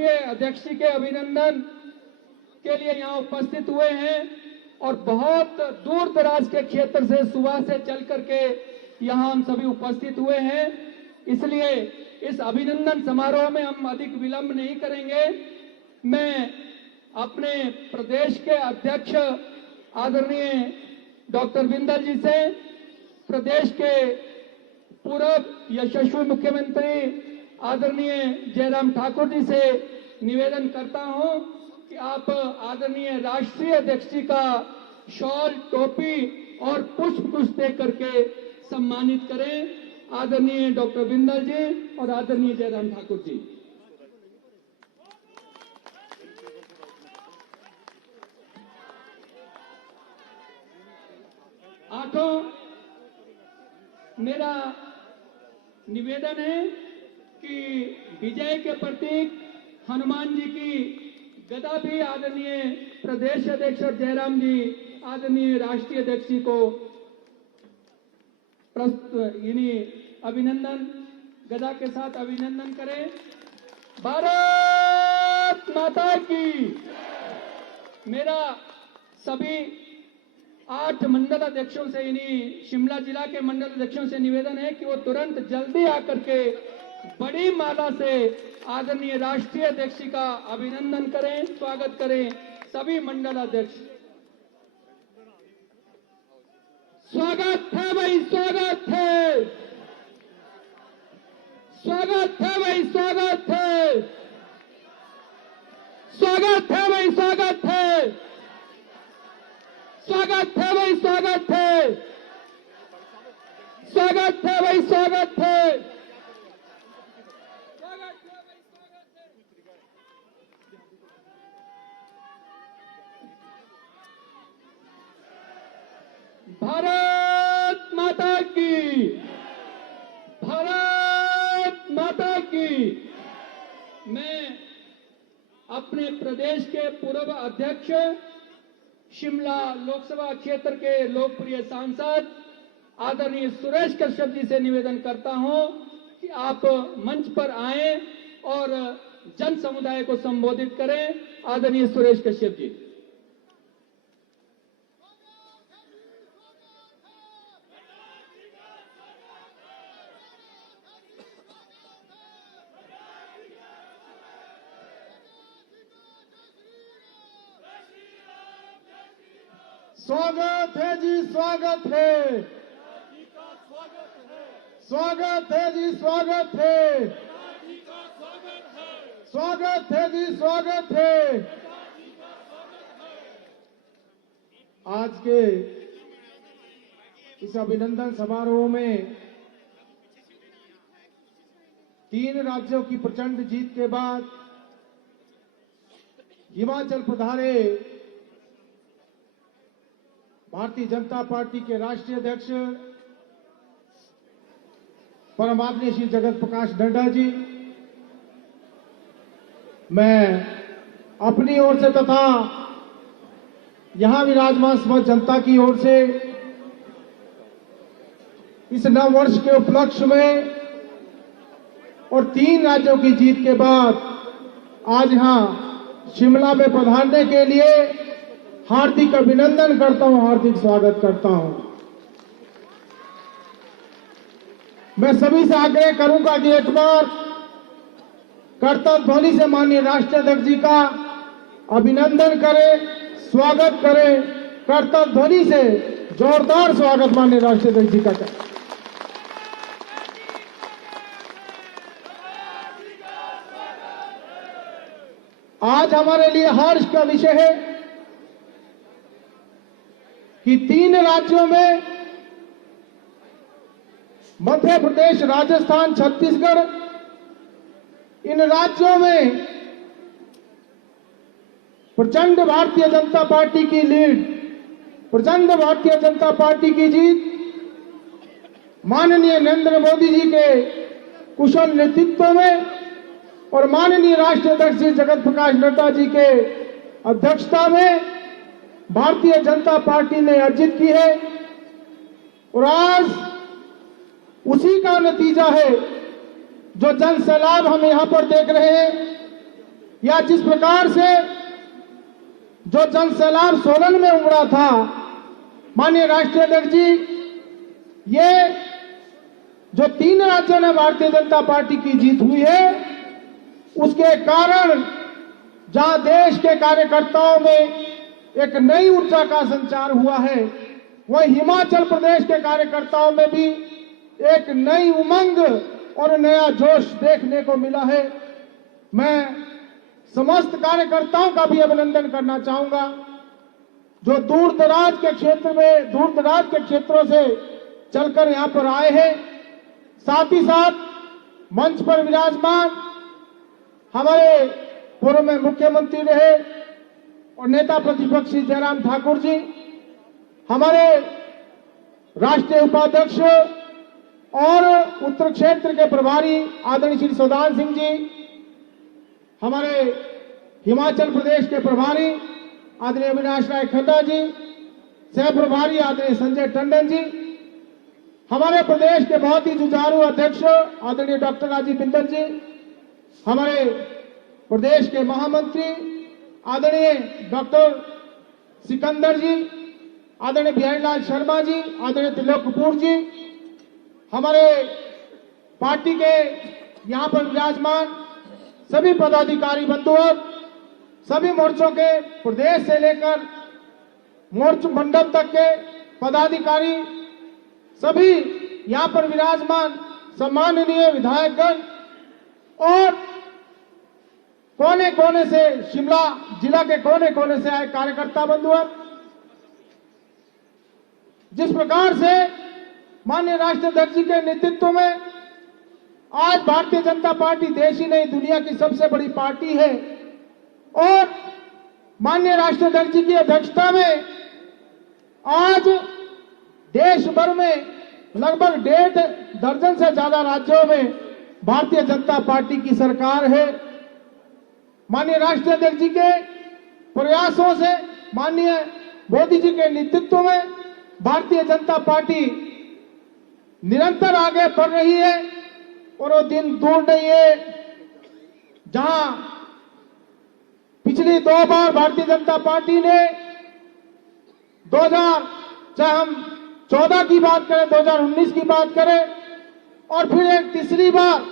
राष्ट्रीय अध्यक्ष के अभिनंदन के लिए यहाँ उपस्थित हुए हैं और बहुत दूर दराज के क्षेत्र से सुबह से चल करके यहाँ हम सभी उपस्थित हुए हैं। इसलिए इस अभिनंदन समारोह में हम अधिक विलंब नहीं करेंगे। मैं अपने प्रदेश के अध्यक्ष आदरणीय डॉक्टर बिंदल जी से, प्रदेश के पूर्व यशस्वी मुख्यमंत्री आदरणीय जयराम ठाकुर जी से निवेदन करता हूं कि आप आदरणीय राष्ट्रीय अध्यक्ष जी का शॉल, टोपी और पुष्प कुछ दे करके सम्मानित करें। आदरणीय डॉक्टर बिंदल जी और आदरणीय जयराम ठाकुर जी। आठों, मेरा निवेदन है कि विजय के प्रतीक हनुमान जी की गदा भी आदरणीय प्रदेश अध्यक्ष और जयराम जी आदरणीय राष्ट्रीय अध्यक्ष जी को अभिनंदन गदा के साथ अभिनंदन करें। भारत माता की। मेरा सभी 8 मंडल अध्यक्षों से, शिमला जिला के मंडल अध्यक्षों से निवेदन है कि वो तुरंत जल्दी आकर के बड़ी माला से आदरणीय राष्ट्रीय अध्यक्ष जी का अभिनंदन करें, स्वागत करें। सभी मंडल अध्यक्ष, स्वागत है भाई, स्वागत है, स्वागत है भाई, स्वागत है, स्वागत है भाई, स्वागत है, स्वागत है भाई, स्वागत है, स्वागत है भाई, स्वागत है, भारत माता की, भारत माता की। मैं अपने प्रदेश के पूर्व अध्यक्ष, शिमला लोकसभा क्षेत्र के लोकप्रिय सांसद आदरणीय सुरेश कश्यप जी से निवेदन करता हूं कि आप मंच पर आएं और जन समुदाय को संबोधित करें। आदरणीय सुरेश कश्यप जी। स्वागत है जी, स्वागत है, स्वागत है जी, स्वागत है, स्वागत है जी, स्वागत है। आज के इस अभिनंदन समारोह में 3 राज्यों की प्रचंड जीत के बाद हिमाचल पधारे भारतीय जनता पार्टी के राष्ट्रीय अध्यक्ष परम आदरणीय श्री जगत प्रकाश नड्डा जी, मैं अपनी ओर से तथा यहां विराजमान समस्त जनता की ओर से इस नव वर्ष के उपलक्ष्य में और 3 राज्यों की जीत के बाद आज यहां शिमला में पधारने के लिए हार्दिक अभिनंदन करता हूं, हार्दिक स्वागत करता हूं। मैं सभी से आग्रह करूंगा कि एक बार कर्तव्य ध्वनि से माननीय राष्ट्रीय अध्यक्ष जी का अभिनंदन करें, स्वागत करें। कर्तव्य ध्वनि से जोरदार स्वागत माननीय राष्ट्रीय अध्यक्ष जी का करें। आज हमारे लिए हर्ष का विषय है कि 3 राज्यों में, मध्य प्रदेश, राजस्थान, छत्तीसगढ़, इन राज्यों में प्रचंड भारतीय जनता पार्टी की लीड, प्रचंड भारतीय जनता पार्टी की जीत, माननीय नरेंद्र मोदी जी के कुशल नेतृत्व में और माननीय राष्ट्रीय अध्यक्ष श्री जगत प्रकाश नड्डा जी के अध्यक्षता में भारतीय जनता पार्टी ने अर्जित की है। और आज उसी का नतीजा है जो जन सैलाब हम यहां पर देख रहे हैं। या जिस प्रकार से जो जन सैलाब सोलन में उमड़ा था, माननीय राष्ट्रीय अध्यक्ष जी, ये जो 3 राज्यों में भारतीय जनता पार्टी की जीत हुई है, उसके कारण जहां देश के कार्यकर्ताओं में एक नई ऊर्जा का संचार हुआ है, वहीं हिमाचल प्रदेश के कार्यकर्ताओं में भी एक नई उमंग और नया जोश देखने को मिला है। मैं समस्त कार्यकर्ताओं का भी अभिनंदन करना चाहूंगा जो दूर दराज के क्षेत्रों से चलकर यहां पर आए हैं। साथ ही साथ मंच पर विराजमान हमारे पूर्व में मुख्यमंत्री रहे और नेता प्रतिपक्ष जयराम ठाकुर जी, हमारे राष्ट्रीय उपाध्यक्ष और उत्तर क्षेत्र के प्रभारी आदरणीय श्री सौदान सिंह जी, हमारे हिमाचल प्रदेश के प्रभारी आदरणीय अविनाश राय खन्ना जी, सह प्रभारी आदरणीय संजय टंडन जी, हमारे प्रदेश के बहुत ही जुझारू अध्यक्ष आदरणीय डॉक्टर राजीव बिंदल जी, हमारे प्रदेश के महामंत्री आदरणीय डॉक्टर सिकंदर जी, आदरणीय बिहारी लाल शर्मा जी, आदरणीय त्रिलोक कपूर जी, हमारे पार्टी के यहाँ पर विराजमान सभी पदाधिकारी बंधुओं, सभी मोर्चों के प्रदेश से लेकर मोर्च मंडल तक के पदाधिकारी, सभी यहाँ पर विराजमान सम्माननीय विधायकगण और कोने कोने से, शिमला जिला के कोने कोने से आए कार्यकर्ता बंधुओं, जिस प्रकार से माननीय राष्ट्रीय अध्यक्ष जी के नेतृत्व में आज भारतीय जनता पार्टी देश ही नहीं दुनिया की सबसे बड़ी पार्टी है और माननीय राष्ट्रीय अध्यक्ष जी की अध्यक्षता में आज देश भर में लगभग 1.5 दर्जन से ज्यादा राज्यों में भारतीय जनता पार्टी की सरकार है। माननीय राष्ट्रीय अध्यक्ष जी के प्रयासों से, माननीय मोदी जी के नेतृत्व में भारतीय जनता पार्टी निरंतर आगे बढ़ रही है और वो दिन दूर नहीं है जहां पिछली 2 बार भारतीय जनता पार्टी ने 2000, चाहे हम 14 की बात करें, 2019 की बात करें और फिर एक तीसरी बार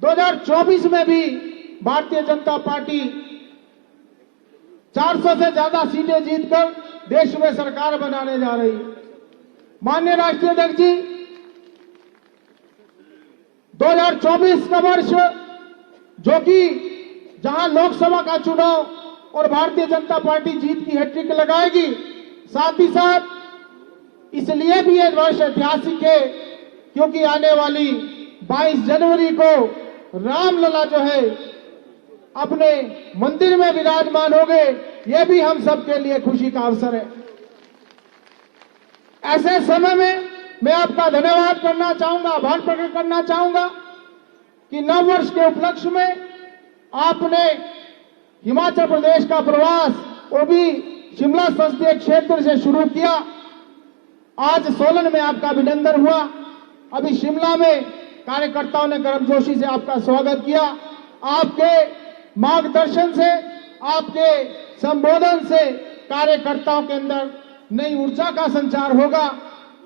2024 में भी भारतीय जनता पार्टी 400 से ज्यादा सीटें जीतकर देश में सरकार बनाने जा रही है। माननीय राष्ट्रीय अध्यक्ष जी, 2024 का वर्ष जो कि जहां लोकसभा का चुनाव और भारतीय जनता पार्टी जीत की हैट्रिक लगाएगी, साथ ही साथ इसलिए भी ये वर्ष ऐतिहासिक है क्योंकि आने वाली 22 जनवरी को रामलला जो है अपने मंदिर में विराजमान हो गए। ये भी हम सबके लिए खुशी का अवसर है। ऐसे समय में मैं आपका धन्यवाद करना चाहूंगा, आभार प्रकट करना चाहूंगा कि नव वर्ष के उपलक्ष्य में आपने हिमाचल प्रदेश का प्रवास वो भी शिमला संसदीय क्षेत्र से शुरू किया। आज सोलन में आपका अभिनंदन हुआ, अभी शिमला में कार्यकर्ताओं ने गर्मजोशी से आपका स्वागत किया। आपके मार्गदर्शन से, आपके संबोधन से कार्यकर्ताओं के अंदर नई ऊर्जा का संचार होगा।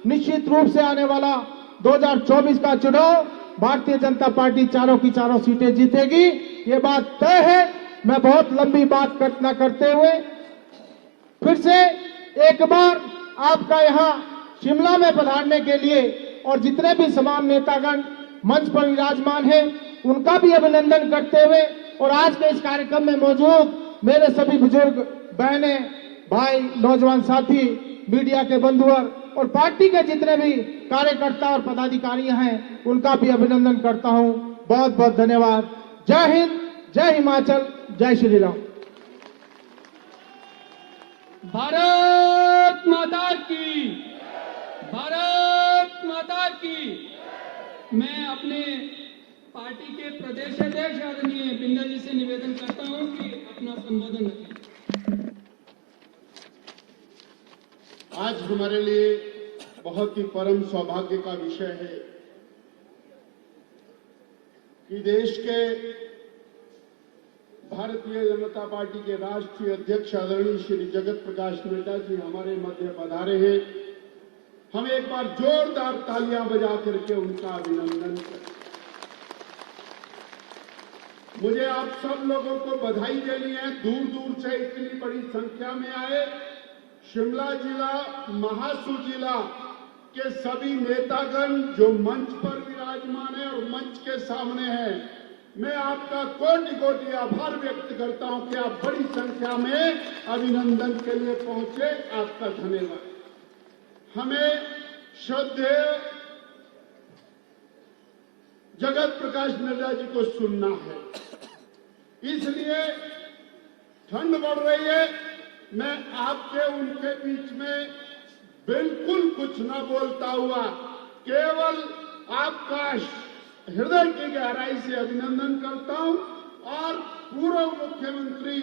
निश्चित रूप से आने वाला 2024 का चुनाव भारतीय जनता पार्टी चारों की चारों सीटें जीतेगी, ये बात तय है। मैं बहुत लंबी बात न करते हुए फिर से एक बार आपका यहाँ शिमला में पधारने के लिए और जितने भी तमाम नेतागण मंच पर विराजमान हैं उनका भी अभिनंदन करते हुए और आज के इस कार्यक्रम में मौजूद मेरे सभी बुजुर्ग बहनें, भाई, नौजवान साथी, मीडिया के बंधुवर और पार्टी के जितने भी कार्यकर्ता और पदाधिकारी हैं उनका भी अभिनंदन करता हूं। बहुत बहुत धन्यवाद। जय हिंद, जय हिमाचल, जय श्री राम। भारत माता की, भारत माता की। मैं अपने पार्टी के प्रदेश अध्यक्ष आदरणीय बिंदल जी से निवेदन करता हूं कि अपना संबोधन रखें। आज हमारे लिए बहुत ही परम सौभाग्य का विषय है कि देश के भारतीय जनता पार्टी के राष्ट्रीय अध्यक्ष आदरणीय श्री जगत प्रकाश नड्डा जी हमारे मध्य पधारे हैं। हम एक बार जोरदार तालियां बजा करके उनका अभिनंदन करें। मुझे आप सब लोगों को बधाई देनी है, दूर दूर से इतनी बड़ी संख्या में आए। शिमला जिला, महासू जिला के सभी नेतागण जो मंच पर विराजमान है और मंच के सामने हैं, मैं आपका कोटि कोटि आभार व्यक्त करता हूं कि आप बड़ी संख्या में अभिनंदन के लिए पहुंचे। आपका धन्यवाद। हमें श्रद्धेय जगत प्रकाश नड्डा जी को सुनना है, इसलिए ठंड बढ़ रही है। मैं आपके उनके बीच में बिल्कुल कुछ न बोलता हुआ केवल आपका हृदय की गहराई से अभिनंदन करता हूं और पूर्व मुख्यमंत्री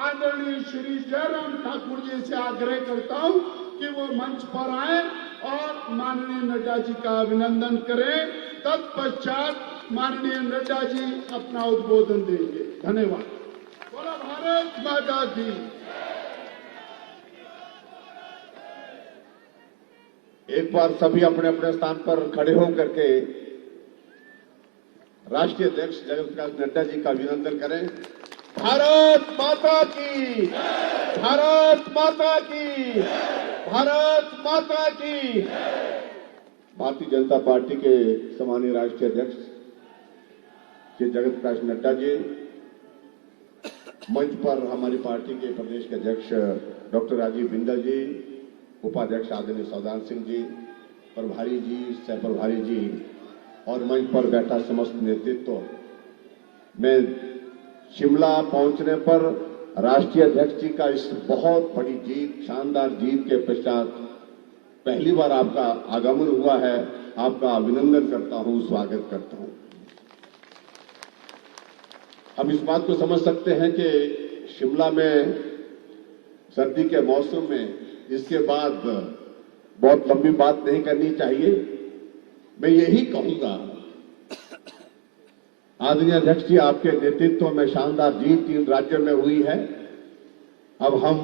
आदरणीय श्री जयराम ठाकुर जी से आग्रह करता हूं कि वो मंच पर आए और माननीय नड्डा जी का अभिनंदन करें। तत्पश्चात माननीय नड्डा जी अपना उद्बोधन देंगे। धन्यवाद। बोलो भारत माता की। एक बार सभी अपने अपने स्थान पर खड़े होकर के राष्ट्रीय अध्यक्ष जगत प्रकाश नड्डा जी का अभिनंदन करें। भारत माता की, भारत माता की, भारत माता की। भारतीय जनता पार्टी के सम्मानीय राष्ट्रीय अध्यक्ष श्री जगत प्रकाश नड्डा जी, मंच पर हमारी पार्टी के प्रदेश के अध्यक्ष डॉक्टर राजीव बिंदल जी, उपाध्यक्ष आदरणीय सौदान सिंह जी, प्रभारी जी, सह प्रभारी जी और मंच पर बैठा समस्त नेतृत्व। मैं शिमला पहुंचने पर राष्ट्रीय अध्यक्ष जी का इस बहुत बड़ी जीत, शानदार जीत के पश्चात पहली बार आपका आगमन हुआ है। आपका अभिनंदन करता हूं, स्वागत करता हूं। हम इस बात को समझ सकते हैं कि शिमला में सर्दी के मौसम में इसके बाद बहुत लंबी बात नहीं करनी चाहिए। मैं यही कहूंगा, आदरणीय अध्यक्ष जी, आपके नेतृत्व में शानदार जीत 3 राज्यों में हुई है। अब हम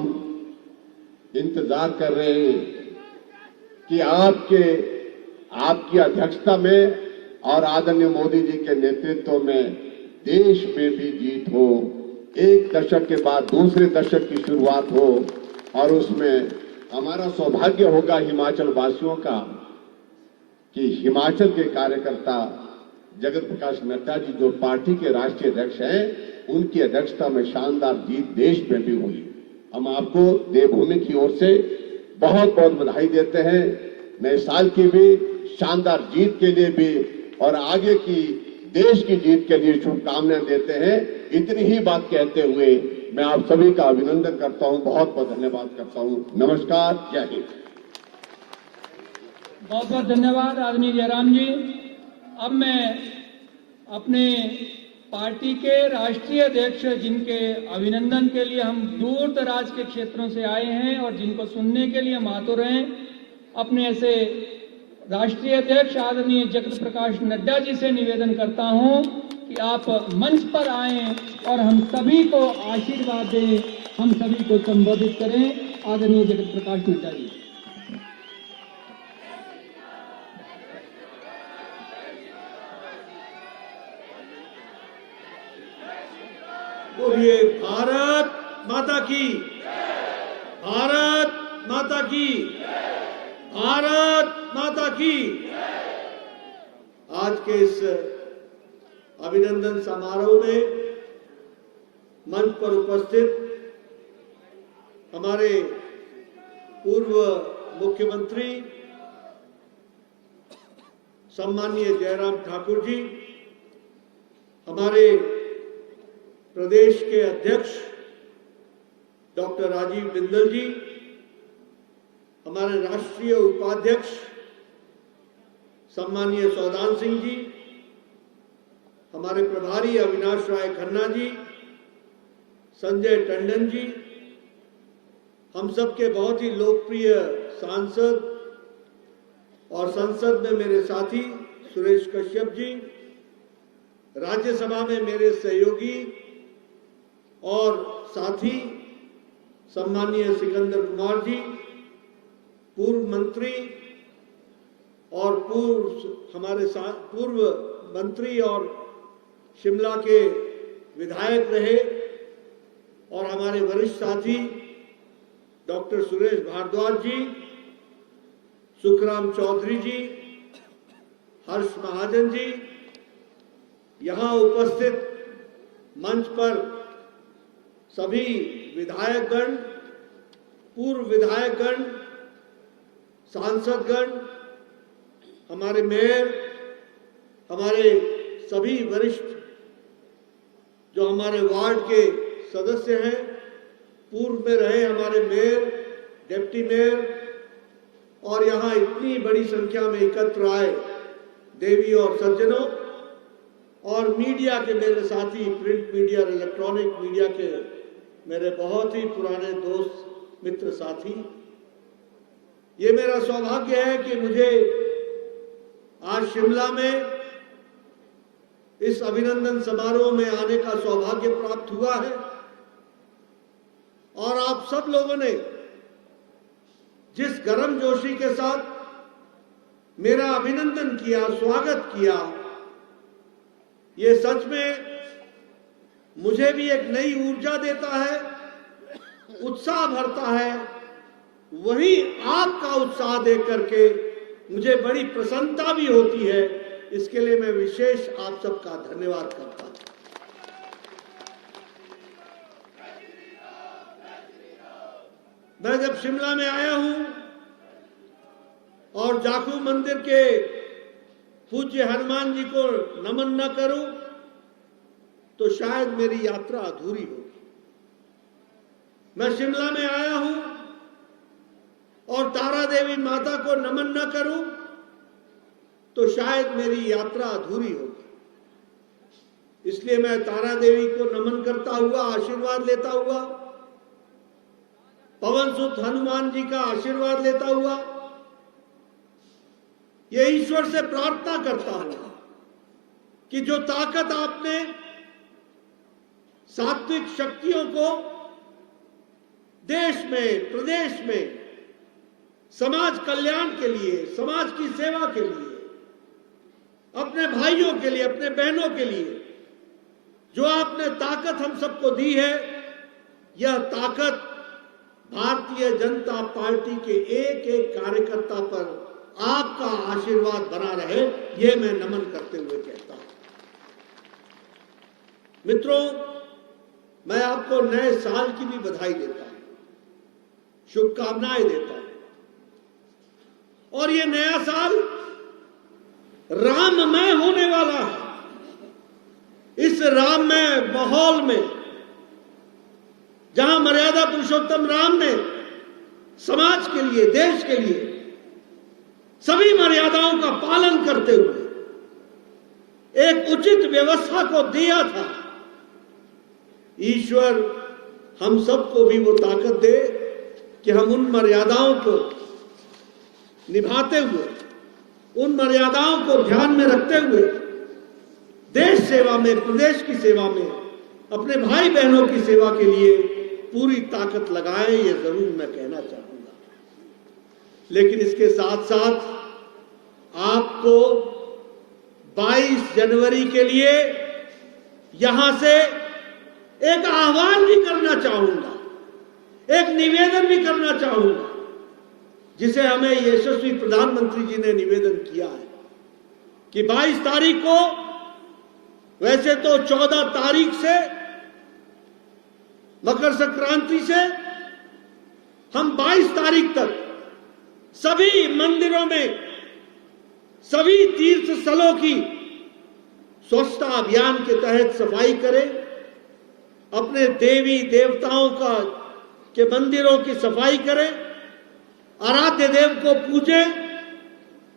इंतजार कर रहे हैं कि आपकी अध्यक्षता में और आदरणीय मोदी जी के नेतृत्व में देश में भी जीत हो, एक दशक के बाद दूसरे दशक की शुरुआत हो और उसमें हमारा सौभाग्य होगा हिमाचल वासियों का कि हिमाचल के कार्यकर्ता जगत प्रकाश नड्डा जी जो पार्टी के राष्ट्रीय अध्यक्ष हैं, उनकी अध्यक्षता में शानदार जीत देश में भी हुई। हम आपको देवभूमि की ओर से बहुत बहुत बधाई देते हैं। नए साल की भी, शानदार जीत के लिए भी और आगे की देश की जीत के लिए शुभकामनाएं देते हैं। इतनी ही बात कहते हुए मैं आप सभी का अभिनंदन करता हूं, बहुत बहुत धन्यवाद करता हूं। नमस्कार, जय हिंद। बहुत बहुत धन्यवाद आदरणीय जयराम जी। अब मैं अपने पार्टी के राष्ट्रीय अध्यक्ष, जिनके अभिनंदन के लिए हम दूर दराज के क्षेत्रों से आए हैं और जिनको सुनने के लिए हम आतुर हैं, अपने ऐसे राष्ट्रीय अध्यक्ष आदरणीय जगत प्रकाश नड्डा जी से निवेदन करता हूं कि आप मंच पर आएं और हम सभी को आशीर्वाद दें, हम सभी को संबोधित करें। आदरणीय जगत प्रकाश नड्डा जी। बोलिए भारत माता की, भारत माता की, भारत माता की। आज के इस अभिनंदन समारोह में मंच पर उपस्थित हमारे पूर्व मुख्यमंत्री सम्माननीय जयराम ठाकुर जी, हमारे प्रदेश के अध्यक्ष डॉक्टर राजीव बिंदल जी, हमारे राष्ट्रीय उपाध्यक्ष सम्माननीय सौदान सिंह जी, हमारे प्रभारी अविनाश राय खन्ना जी, संजय टंडन जी, हम सबके बहुत ही लोकप्रिय सांसद और संसद में मेरे साथी सुरेश कश्यप जी, राज्यसभा में मेरे सहयोगी और साथी सम्मानीय सिकंदर कुमार जी, पूर्व मंत्री और पूर्व मंत्री और शिमला के विधायक रहे, और हमारे वरिष्ठ साथी डॉक्टर सुरेश भारद्वाज जी, सुखराम चौधरी जी, हर्ष महाजन जी, यहां उपस्थित मंच पर सभी विधायकगण, पूर्व विधायकगण, सांसदगण, हमारे मेयर, हमारे सभी वरिष्ठ जो हमारे वार्ड के सदस्य हैं, पूर्व में रहे हमारे मेयर, डिप्टी मेयर, और यहां इतनी बड़ी संख्या में एकत्र आए देवी और सज्जनों, और मीडिया के मेरे साथी, प्रिंट मीडिया और इलेक्ट्रॉनिक मीडिया के मेरे बहुत ही पुराने दोस्त मित्र साथी, ये मेरा सौभाग्य है कि मुझे आज शिमला में इस अभिनंदन समारोह में आने का सौभाग्य प्राप्त हुआ है, और आप सब लोगों ने जिस गर्मजोशी के साथ मेरा अभिनंदन किया, स्वागत किया, ये सच में मुझे भी एक नई ऊर्जा देता है, उत्साह भरता है। वही आपका उत्साह देख करके मुझे बड़ी प्रसन्नता भी होती है। इसके लिए मैं विशेष आप सबका धन्यवाद करता हूं। मैं जब शिमला में आया हूं और जाखू मंदिर के पूज्य हनुमान जी को नमन न करूं तो शायद मेरी यात्रा अधूरी होगी। मैं शिमला में आया हूं और तारा देवी माता को नमन न करूं तो शायद मेरी यात्रा अधूरी होगी। इसलिए मैं तारा देवी को नमन करता हुआ, आशीर्वाद लेता हुआ, पवन सुत हनुमान जी का आशीर्वाद लेता हुआ ये ईश्वर से प्रार्थना करता हूं कि जो ताकत आपने सात्विक शक्तियों को देश में, प्रदेश में, समाज कल्याण के लिए, समाज की सेवा के लिए, अपने भाइयों के लिए, अपने बहनों के लिए जो आपने ताकत हम सबको दी है, यह ताकत भारतीय जनता पार्टी के एक एक कार्यकर्ता पर आपका आशीर्वाद बना रहे, यह मैं नमन करते हुए कहता हूं। मित्रों, मैं आपको नए साल की भी बधाई देता हूं, शुभकामनाएं देता हूं। और ये नया साल राममय होने वाला है। इस राममय माहौल में जहां मर्यादा पुरुषोत्तम राम ने समाज के लिए, देश के लिए सभी मर्यादाओं का पालन करते हुए एक उचित व्यवस्था को दिया था, ईश्वर हम सबको भी वो ताकत दे कि हम उन मर्यादाओं को निभाते हुए, उन मर्यादाओं को ध्यान में रखते हुए देश सेवा में, प्रदेश की सेवा में, अपने भाई बहनों की सेवा के लिए पूरी ताकत लगाएं, ये जरूर मैं कहना चाहूंगा। लेकिन इसके साथ साथ आपको 22 जनवरी के लिए यहां से एक आह्वान भी करना चाहूंगा, एक निवेदन भी करना चाहूंगा, जिसे हमें यशस्वी प्रधानमंत्री जी ने निवेदन किया है कि 22 तारीख को, वैसे तो 14 तारीख से मकर संक्रांति से हम 22 तारीख तक सभी मंदिरों में, सभी तीर्थ स्थलों की स्वच्छता अभियान के तहत सफाई करें, अपने देवी देवताओं के मंदिरों की सफाई करें, आराध्य देव को पूजें,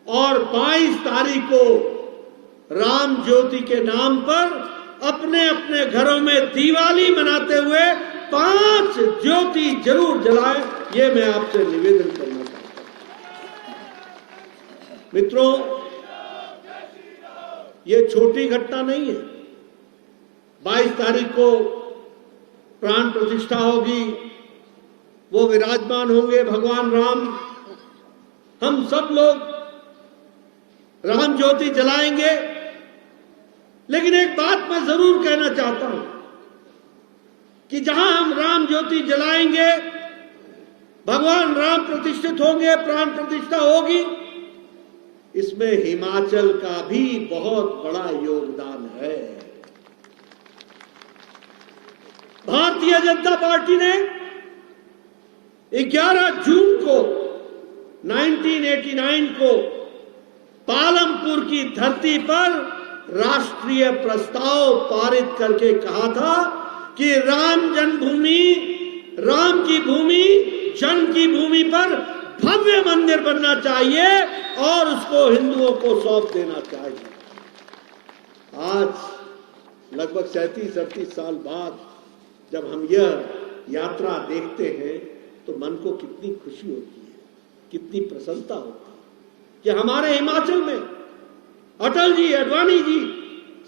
और 22 तारीख को राम ज्योति के नाम पर अपने अपने घरों में दिवाली मनाते हुए 5 ज्योति जरूर जलाएं, ये मैं आपसे निवेदन करना चाहता हूं। मित्रों, ये छोटी घटना नहीं है। 22 तारीख को प्राण प्रतिष्ठा होगी, वो विराजमान होंगे भगवान राम। हम सब लोग राम ज्योति जलाएंगे। लेकिन एक बात मैं जरूर कहना चाहता हूं कि जहां हम राम ज्योति जलाएंगे, भगवान राम प्रतिष्ठित होंगे, प्राण प्रतिष्ठा होगी, इसमें हिमाचल का भी बहुत बड़ा योगदान है। भारतीय जनता पार्टी ने 11 जून को 1989 को पालमपुर की धरती पर राष्ट्रीय प्रस्ताव पारित करके कहा था कि राम जन्मभूमि, राम की भूमि, जन्म की भूमि पर भव्य मंदिर बनना चाहिए और उसको हिंदुओं को सौंप देना चाहिए। आज लगभग 37-38 साल बाद जब हम यह यात्रा देखते हैं तो मन को कितनी खुशी होती है, कितनी प्रसन्नता होती है कि हमारे हिमाचल में अटल जी, अडवाणी जी,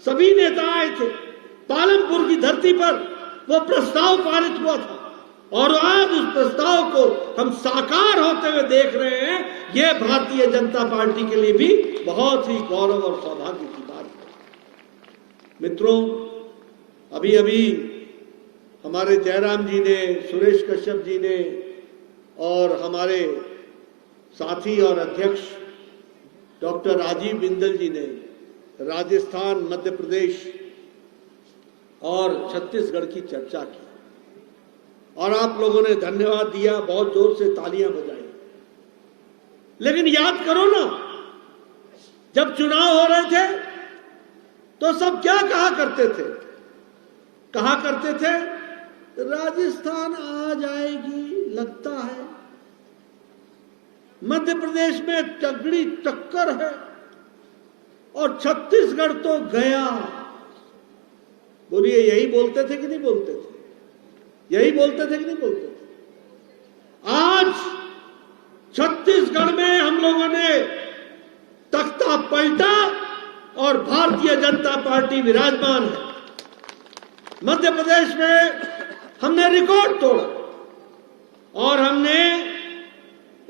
सभी नेता आए थे। पालमपुर की धरती पर वो प्रस्ताव पारित हुआ था और आज उस प्रस्ताव को हम साकार होते हुए देख रहे हैं। ये भारतीय जनता पार्टी के लिए भी बहुत ही गौरव और सौभाग्य की बात है। मित्रों, अभी अभी हमारे जयराम जी ने, सुरेश कश्यप जी ने और हमारे साथी और अध्यक्ष डॉक्टर राजीव बिंदल जी ने राजस्थान, मध्य प्रदेश और छत्तीसगढ़ की चर्चा की और आप लोगों ने धन्यवाद दिया, बहुत जोर से तालियां बजाई। लेकिन याद करो ना, जब चुनाव हो रहे थे तो सब क्या कहा करते थे? कहा करते थे राजस्थान आ जाएगी लगता है, मध्य प्रदेश में तगड़ी टक्कर है और छत्तीसगढ़ तो गया। बोलिए, यही बोलते थे कि नहीं बोलते थे? यही बोलते थे कि नहीं बोलते थे? आज छत्तीसगढ़ में हम लोगों ने तख्ता पलटा और भारतीय जनता पार्टी विराजमान है। मध्य प्रदेश में हमने रिकॉर्ड तोड़ा और हमने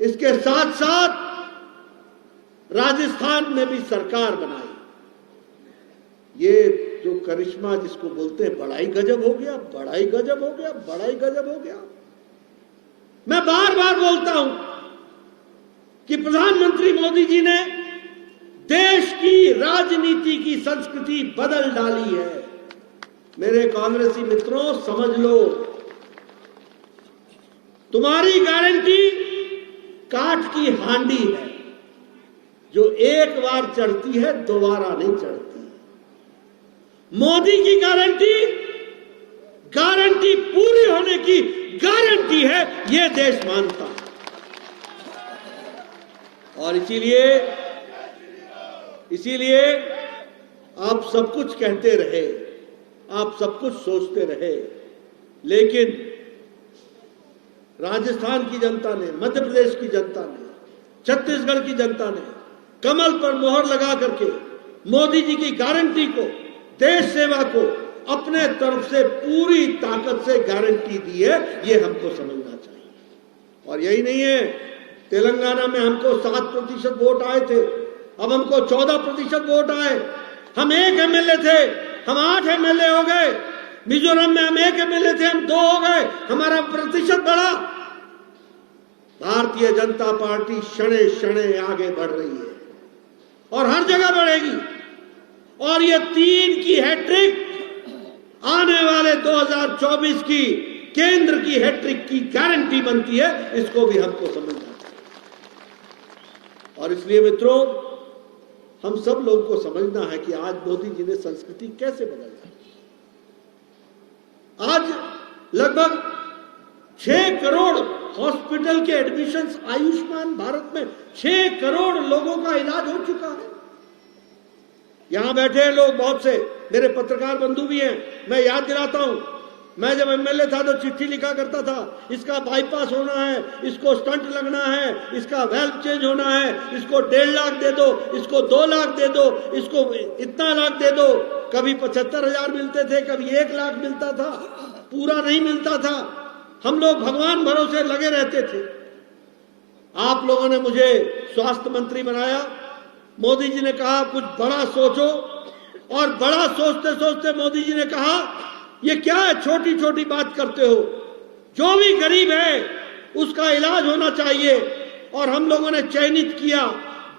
इसके साथ साथ राजस्थान में भी सरकार बनाई। ये जो करिश्मा जिसको बोलते हैं, बड़ा ही गजब हो गया, बड़ा ही गजब हो गया, बड़ा ही गजब हो गया। मैं बार बार बोलता हूं कि प्रधानमंत्री मोदी जी ने देश की राजनीति की संस्कृति बदल डाली है। मेरे कांग्रेसी मित्रों, समझ लो, तुम्हारी गारंटी काठ की हांडी है जो एक बार चढ़ती है, दोबारा नहीं चढ़ती। मोदी की गारंटी पूरी होने की गारंटी है, यह देश मानता है। और इसीलिए आप सब कुछ कहते रहे, आप सब कुछ सोचते रहे, लेकिन राजस्थान की जनता ने, मध्य प्रदेश की जनता ने, छत्तीसगढ़ की जनता ने कमल पर मोहर लगा करके मोदी जी की गारंटी को, देश सेवा को अपने तरफ से पूरी ताकत से गारंटी दी है। ये हमको समझना चाहिए। और यही नहीं है, तेलंगाना में हमको 7% वोट आए थे, अब हमको 14% वोट आए। हम 1 एमएलए थे, हम 8 एमएलए हो गए। मिजोरम में हम 1 एमएलए थे, हम 2 हो गए, हमारा प्रतिशत बढ़ा। भारतीय जनता पार्टी क्षणे क्षणे आगे बढ़ रही है और हर जगह बढ़ेगी। और ये 3 की हैट्रिक आने वाले 2024 की केंद्र की हैट्रिक की गारंटी बनती है। इसको भी हमको समझना चाहिए। और इसलिए मित्रों, हम सब लोगों को समझना है कि आज मोदी जी ने संस्कृति कैसे बदल दी। आज लगभग 6 करोड़ हॉस्पिटल के एडमिशंस, आयुष्मान भारत में 6 करोड़ लोगों का इलाज हो चुका है। यहां बैठे हैं लोग, बहुत से मेरे पत्रकार बंधु भी हैं। मैं याद दिलाता हूं मैं जब एमएलए था तो चिट्ठी लिखा करता था, इसका बाईपास होना है, इसको स्टंट लगना है, इसका वेल्व चेंज होना है, इसको 1.5 लाख दे दो, इसको 2 लाख दे दो, इसको इतना लाख दे दो। कभी 75,000 मिलते थे, कभी 1 लाख मिलता था, पूरा नहीं मिलता था। हम लोग भगवान भरोसे लगे रहते थे। आप लोगों ने मुझे स्वास्थ्य मंत्री बनाया। मोदी जी ने कहा कुछ बड़ा सोचो, और बड़ा सोचते सोचते मोदी जी ने कहा ये क्या है, छोटी छोटी बात करते हो, जो भी गरीब है उसका इलाज होना चाहिए। और हम लोगों ने चयनित किया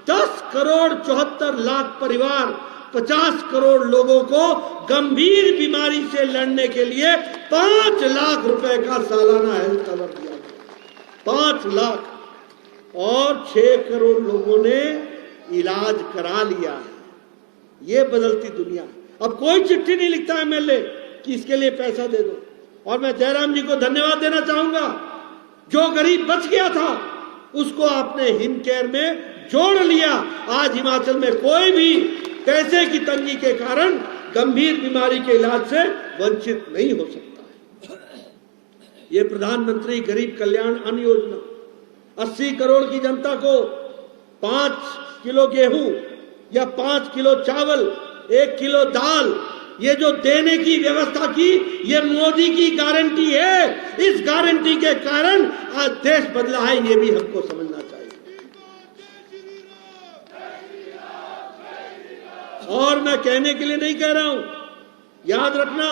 10 करोड़ 74 लाख परिवार, 50 करोड़ लोगों को गंभीर बीमारी से लड़ने के लिए 5 लाख रुपए का सालाना हेल्थ कवर दिया, 5 लाख, और 6 करोड़ लोगों ने इलाज करा लिया है। ये बदलती दुनिया। अब कोई चिट्ठी नहीं लिखता एमएलए कि इसके लिए पैसा दे दो। और मैं जयराम जी को धन्यवाद देना चाहूंगा, जो गरीब बच गया था उसको आपने हिमकेयर में जोड़ लिया। आज हिमाचल में कोई भी पैसे की तंगी के कारण गंभीर बीमारी के इलाज से वंचित नहीं हो सकता है। ये प्रधानमंत्री गरीब कल्याण अन्न योजना 80 करोड़ की जनता को 5 किलो गेहूं या 5 किलो चावल, 1 किलो दाल, ये जो देने की व्यवस्था की, ये मोदी की गारंटी है। इस गारंटी के कारण आज देश बदला है, ये भी हमको समझना चाहिए। और मैं कहने के लिए नहीं कह रहा हूं, याद रखना,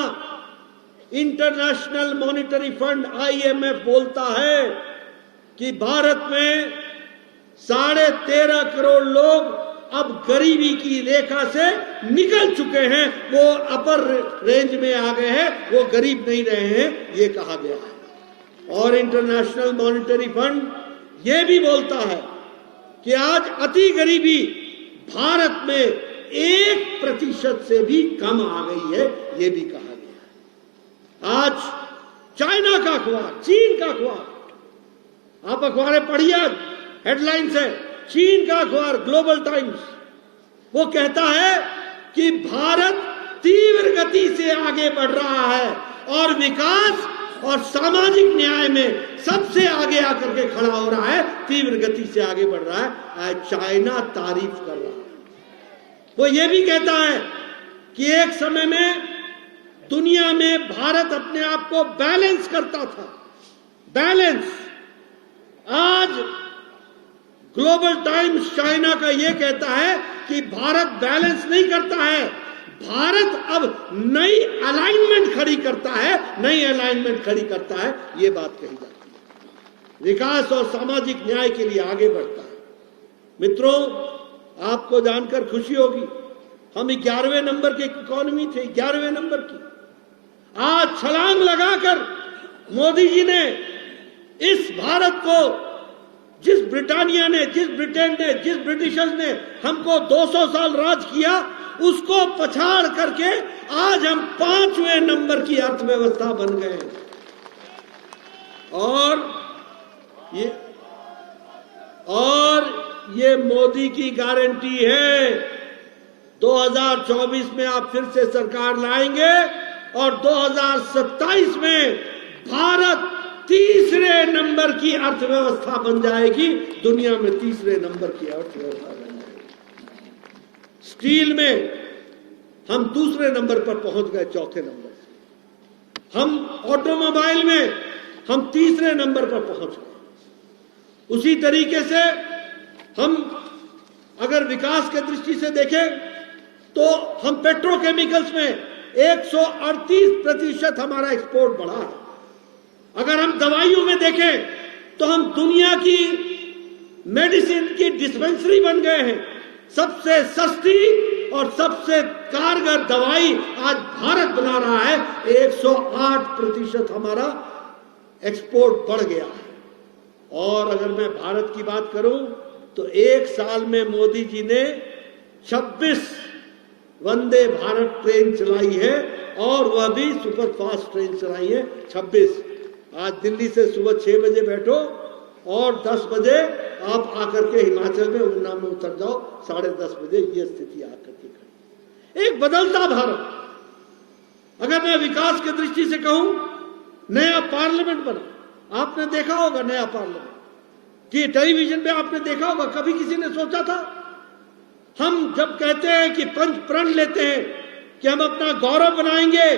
इंटरनेशनल मॉनिटरी फंड IMF बोलता है कि भारत में 13.5 करोड़ लोग अब गरीबी की रेखा से निकल चुके हैं, वो अपर रेंज में आ गए हैं, वो गरीब नहीं रहे हैं, ये कहा गया है। और इंटरनेशनल मॉनिटरी फंड ये भी बोलता है कि आज अति गरीबी भारत में 1% से भी कम आ गई है, ये भी कहा गया है। आज चाइना का अखबार, चीन का अखबार, आप अखबारें पढ़िए, हेडलाइंस है, चीन का अखबार ग्लोबल टाइम्स, वो कहता है कि भारत तीव्र गति से आगे बढ़ रहा है और विकास और सामाजिक न्याय में सबसे आगे आकर के खड़ा हो रहा है, तीव्र गति से आगे बढ़ रहा है। चाइना तारीफ कर रहा है। वो ये भी कहता है कि एक समय में दुनिया में भारत अपने आप को बैलेंस करता था, बैलेंस। आज ग्लोबल टाइम्स चाइना का यह कहता है कि भारत बैलेंस नहीं करता है, भारत अब नई अलाइनमेंट खड़ी करता है, नई अलाइनमेंट खड़ी करता है, ये बात कही जाती है। विकास और सामाजिक न्याय के लिए आगे बढ़ता है। मित्रों, आपको जानकर खुशी होगी, हम 11वें नंबर की इकोनॉमी थे, 11वें नंबर की। आज छलांग लगाकर मोदी जी ने इस भारत को, जिस ब्रिटानिया ने, जिस ब्रिटेन ने, जिस ब्रिटिशर्स ने हमको 200 साल राज किया, उसको पछाड़ करके आज हम 5वें नंबर की अर्थव्यवस्था बन गए। और ये मोदी की गारंटी है। 2024 में आप फिर से सरकार लाएंगे और 2027 में भारत 3रे नंबर की अर्थव्यवस्था बन जाएगी, दुनिया में 3रे नंबर की अर्थव्यवस्था बन जाएगी। स्टील में हम 2रे नंबर पर पहुंच गए, 4थे नंबर से। हम ऑटोमोबाइल में हम 3रे नंबर पर पहुंच गए। उसी तरीके से हम अगर विकास के दृष्टि से देखें तो हम पेट्रोकेमिकल्स में 138% हमारा एक्सपोर्ट बढ़ा है। अगर हम दवाइयों में देखें तो हम दुनिया की मेडिसिन की डिस्पेंसरी बन गए हैं। सबसे सस्ती और सबसे कारगर दवाई आज भारत बना रहा है। 108% हमारा एक्सपोर्ट बढ़ गया है। और अगर मैं भारत की बात करूं तो एक साल में मोदी जी ने 26 वंदे भारत ट्रेन चलाई है, और वह भी सुपरफास्ट ट्रेन चलाई है 26। आज दिल्ली से सुबह 6 बजे बैठो और 10 बजे आप आकर के हिमाचल में ऊना में उतर जाओ, 10:30 बजे ये स्थिति आकर के खड़ी। एक बदलता भारत। अगर मैं विकास की दृष्टि से कहूं नया पार्लियामेंट बना। आपने देखा होगा नया पार्लियामेंट कि टेलीविजन पे आपने देखा होगा, कभी किसी ने सोचा था? हम जब कहते हैं कि पंच प्रण लेते हैं कि हम अपना गौरव बनाएंगे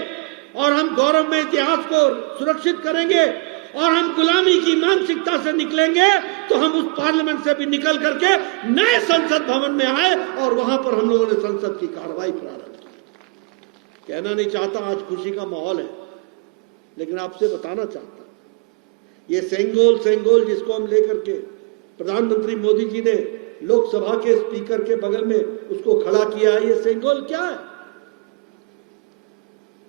और हम गौरव में इतिहास को सुरक्षित करेंगे और हम गुलामी की मानसिकता से निकलेंगे, तो हम उस पार्लियामेंट से भी निकल करके नए संसद भवन में आए और वहां पर हम लोगों ने संसद की कार्रवाई प्रारंभ की। कहना नहीं चाहता, आज खुशी का माहौल है, लेकिन आपसे बताना चाहता हूं, ये सेंगोल जिसको हम लेकर के प्रधानमंत्री मोदी जी ने लोकसभा के स्पीकर के बगल में उसको खड़ा किया है, ये सेंगोल क्या है?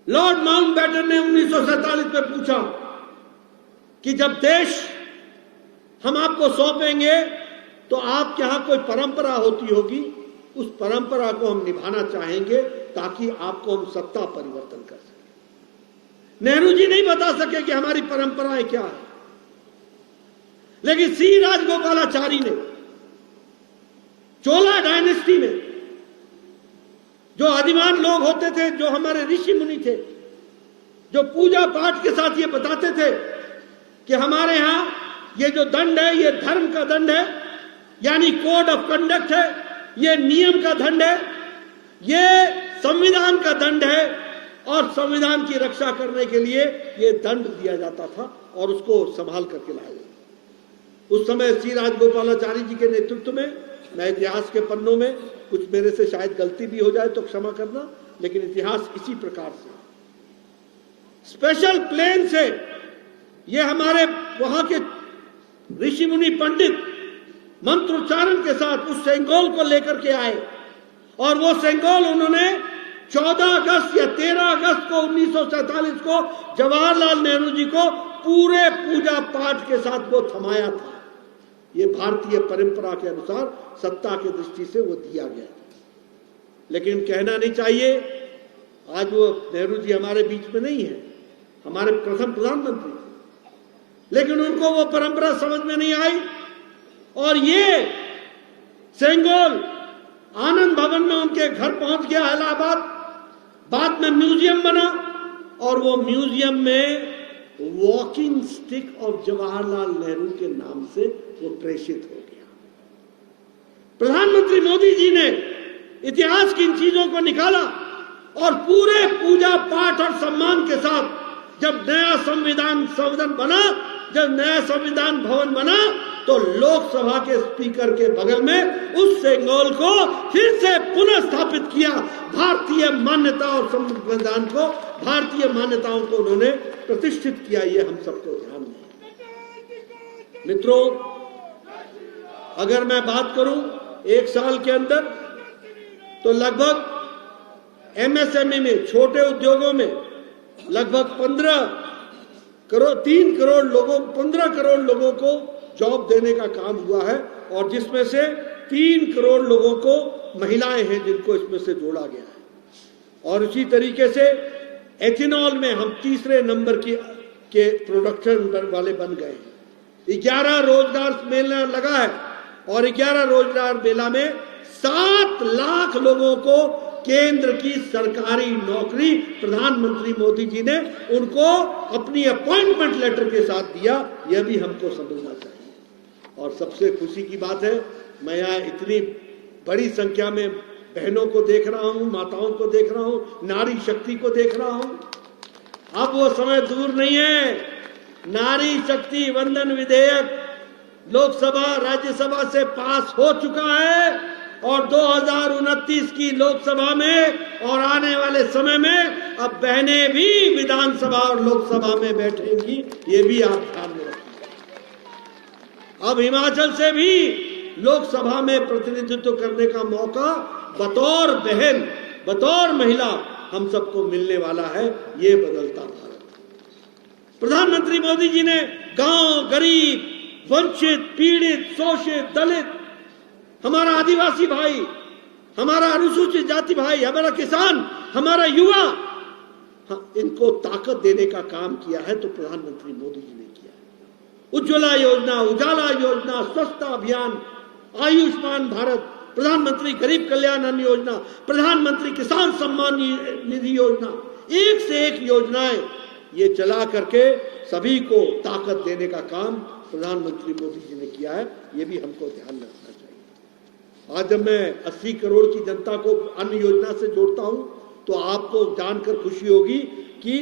लॉर्ड माउंटबेटन ने 1947 में पूछा कि जब देश हम आपको सौंपेंगे तो आपके यहां कोई परंपरा होती होगी, उस परंपरा को हम निभाना चाहेंगे ताकि आपको हम सत्ता परिवर्तन कर सकें। नेहरू जी नहीं बता सके कि हमारी परंपराएं क्या है, लेकिन सी राजगोपालाचारी ने चोला डायनेस्टी में जो आदिमान लोग होते थे, जो हमारे ऋषि मुनि थे, जो पूजा पाठ के साथ ये बताते थे कि हमारे यहां ये जो दंड है ये धर्म का दंड है, यानी कोड ऑफ कंडक्ट है, ये नियम का दंड है, ये संविधान का दंड है और संविधान की रक्षा करने के लिए ये दंड दिया जाता था और उसको संभाल करके लाया जाता। उस समय सी राजगोपालाचारी जी के नेतृत्व में, मैं इतिहास के पन्नों में कुछ मेरे से शायद गलती भी हो जाए तो क्षमा करना, लेकिन इतिहास इसी प्रकार से स्पेशल प्लेन से ये हमारे वहां के ऋषि मुनि पंडित मंत्रोच्चारण के साथ उस सेंगोल को लेकर के आए और वो सेंगोल उन्होंने 14 अगस्त या 13 अगस्त को 1947 को जवाहरलाल नेहरू जी को पूरे पूजा पाठ के साथ वो थमाया था। ये भारतीय परंपरा के अनुसार सत्ता की दृष्टि से वो दिया गया। लेकिन कहना नहीं चाहिए, आज वो नेहरू जी हमारे बीच में नहीं है, हमारे प्रथम प्रधानमंत्री थे, लेकिन उनको वो परंपरा समझ में नहीं आई और ये सेंगोल आनंद भवन में उनके घर पहुंच गया इलाहाबाद, बाद में म्यूजियम बना और वो म्यूजियम में walking stick of Jawaharlal Nehru के नाम से वो प्रेषित हो गया। प्रधानमंत्री मोदी जी ने इतिहास की इन चीजों को निकाला और पूरे पूजा पाठ और सम्मान के साथ जब नया संविधान बना, जब नया संविधान भवन बना, तो लोकसभा के स्पीकर के बगल में उस सेंगोल को फिर से पुनः स्थापित किया। भारतीय मान्यता और संविधान को, भारतीय मान्यताओं को उन्होंने प्रतिष्ठित किया। ये हम सबको ध्यान में। मित्रों, अगर मैं बात करूं 1 साल के अंदर, तो लगभग एमएसएमई में, छोटे उद्योगों में लगभग 3 करोड़ लोगों 15 करोड़ लोगों को जॉब देने का काम हुआ है और जिसमें से 3 करोड़ लोगों को महिलाएं हैं जिनको इसमें से जोड़ा गया है। और इसी तरीके से एथेनॉल में हम तीसरे नंबर के प्रोडक्शन वाले बन गए हैं। 11 रोजगार मेला लगा है और 11 रोजगार मेला में 7 लाख लोगों को केंद्र की सरकारी नौकरी प्रधानमंत्री मोदी जी ने उनको अपनी अपॉइंटमेंट लेटर के साथ दिया। यह भी हमको समझना चाहिए। और सबसे खुशी की बात है, मैं यहाँ इतनी बड़ी संख्या में बहनों को देख रहा हूँ, माताओं को देख रहा हूँ, नारी शक्ति को देख रहा हूँ। अब वो समय दूर नहीं है, नारी शक्ति वंदन विधेयक लोकसभा राज्यसभा से पास हो चुका है और 2029 की लोकसभा में और आने वाले समय में अब बहनें भी विधानसभा और लोकसभा में बैठेंगी। ये भी आप ध्यान में रखें। अब हिमाचल से भी लोकसभा में प्रतिनिधित्व करने का मौका बतौर बहन, बतौर महिला हम सबको मिलने वाला है। ये बदलता भारत। प्रधानमंत्री मोदी जी ने गांव, गरीब, वंचित, पीड़ित, शोषित, दलित, हमारा आदिवासी भाई, हमारा अनुसूचित जाति भाई, हमारा किसान, हमारा युवा, इनको ताकत देने का काम किया है तो प्रधानमंत्री मोदी जी ने किया है। उज्ज्वला योजना, उजाला योजना, स्वच्छता अभियान, आयुष्मान भारत, प्रधानमंत्री गरीब कल्याण अन्न योजना, प्रधानमंत्री किसान सम्मान निधि योजना, एक से एक योजनाएं ये चला करके सभी को ताकत देने का काम प्रधानमंत्री मोदी जी ने किया है, ये भी हमको ध्यान में रखना चाहिए। आज जब मैं 80 करोड़ की जनता को अन्न योजना से जोड़ता हूं तो आपको जानकर खुशी होगी कि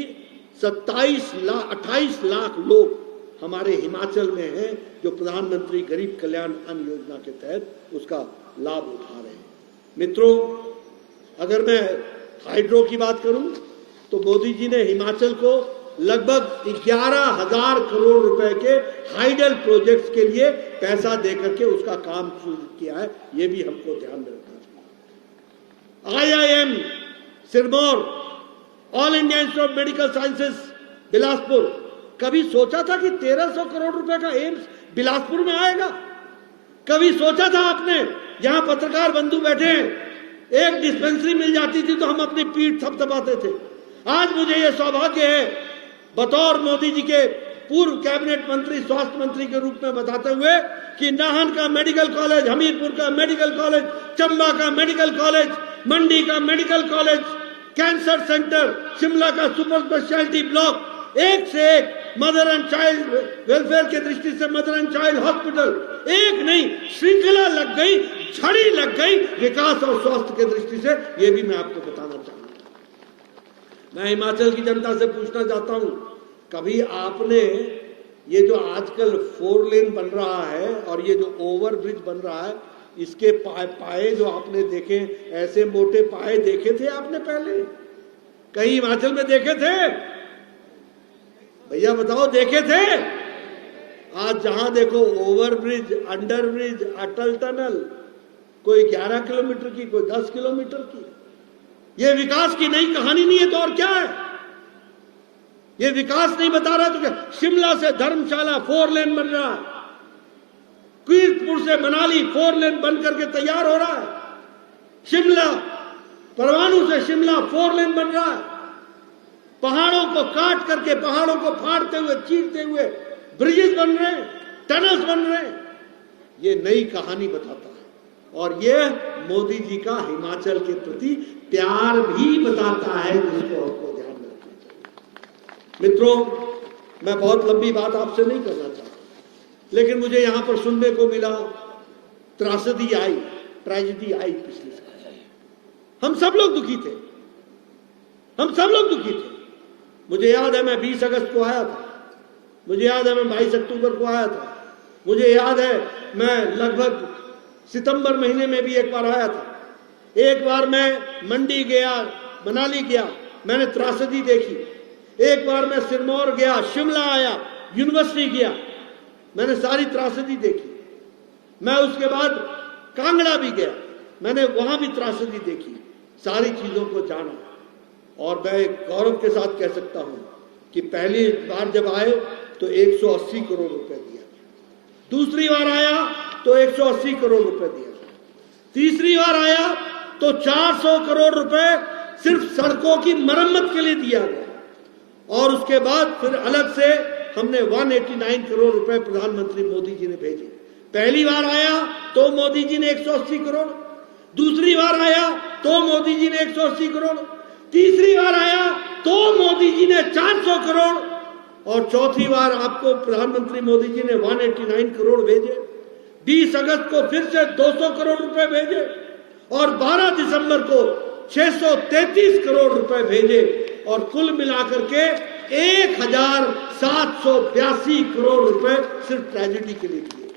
28 लाख लोग हमारे हिमाचल में हैं जो प्रधानमंत्री गरीब कल्याण अन्न योजना के तहत उसका लाभ उठा रहे हैं। मित्रों, अगर मैं हाइड्रो की बात करूं तो मोदी जी ने हिमाचल को लगभग 11,000 करोड़ रुपए के हाइडल प्रोजेक्ट्स के लिए पैसा देकर के उसका काम शुरू किया है, ये भी हमको ध्यान में रखना चाहिए। IIM Sirmaur, all India institute of medical sciences Bilaspur, कभी सोचा था कि 1300 करोड़ रुपए का एम्स बिलासपुर में आएगा? कभी सोचा था आपने? यहां पत्रकार बंधु बैठे हैं, एक डिस्पेंसरी मिल जाती थी तो हम अपनी पीठ थपथपाते थे। आज मुझे यह सौभाग्य है बतौर मोदी जी के पूर्व कैबिनेट मंत्री, स्वास्थ्य मंत्री के रूप में बताते हुए कि नाहन का मेडिकल कॉलेज, हमीरपुर का मेडिकल कॉलेज, चंबा का मेडिकल कॉलेज, मंडी का medical college, cancer centre, Shimla का सुपर स्पेशलिटी ब्लॉक, एक से एक मदर एंड चाइल्ड वेलफेयर की दृष्टि से मदर एंड चाइल्ड हॉस्पिटल, एक नहीं श्रृंखला लग गई, झड़ी लग गई विकास और स्वास्थ्य की दृष्टि से, ये भी मैं आपको बताना चाहूंगा। मैं हिमाचल की जनता से पूछना चाहता हूं, कभी आपने ये जो आजकल 4 लेन बन रहा है और ये जो ओवर ब्रिज बन रहा है, इसके पाए जो आपने देखे, ऐसे मोटे पाए देखे थे आपने पहले? कहीं हिमाचल में देखे थे? भैया बताओ, देखे थे? आज जहां देखो ओवर ब्रिज, अंडर ब्रिज, अटल टनल, कोई 11 किलोमीटर की, कोई 10 किलोमीटर की। ये विकास की नई कहानी नहीं है तो और क्या है? ये विकास नहीं बता रहा तो क्या? शिमला से धर्मशाला 4 लेन बन रहा है, कीर्तपुर से मनाली 4 लेन बन करके तैयार हो रहा है, शिमला परवाणु से शिमला 4 लेन बन रहा है, पहाड़ों को काट करके, पहाड़ों को फाड़ते हुए, चीरते हुए ब्रिजेस बन रहे हैं, टनल्स बन रहे हैं। ये नई कहानी बताता है और ये मोदी जी का हिमाचल के प्रति प्यार भी बताता है, जिसको आपको ध्यान में रखना चाहिए। मित्रों, मैं बहुत लंबी बात आपसे नहीं करना चाहता, लेकिन मुझे यहां पर सुनने को मिला त्रासदी आई, ट्रेजेडी आई पिछले साल। हम सब लोग दुखी थे, हम सब लोग दुखी थे। मुझे याद है मैं 20 अगस्त को आया था, मुझे याद है मैं 22 अक्टूबर को आया था, मुझे याद है मैं लगभग सितंबर महीने में भी एक बार आया था। एक बार मैं मंडी गया, मनाली गया, मैंने त्रासदी देखी। एक बार मैं सिरमौर गया, शिमला आया, यूनिवर्सिटी गया, मैंने सारी त्रासदी देखी। मैं उसके बाद कांगड़ा भी गया, मैंने वहां भी त्रासदी देखी, सारी चीजों को जाना। और मैं गौरव के साथ कह सकता हूं कि पहली बार जब आए तो 180 करोड़ रुपए दिया, दूसरी बार आया तो 180 करोड़ रुपए दिया, तीसरी बार आया तो 400 करोड़ रुपए सिर्फ सड़कों की मरम्मत के लिए दिया गया। और उसके बाद फिर अलग से हमने 189 करोड़ रुपए प्रधानमंत्री मोदी जी ने भेजे। पहली बार आया तो मोदी जी ने 180 करोड़, दूसरी बार आया तो मोदी जी ने 180 करोड़, तीसरी बार आया तो मोदी जी ने 400 करोड़, और चौथी बार आपको प्रधानमंत्री मोदी जी ने 189 करोड़ भेजे। 20 अगस्त को फिर से 200 करोड़ रुपए भेजे और 12 दिसंबर को 633 करोड़ रुपए भेजे, और कुल मिलाकर के 1782 करोड़ रुपए सिर्फ ट्रेजेडी के लिए दिए।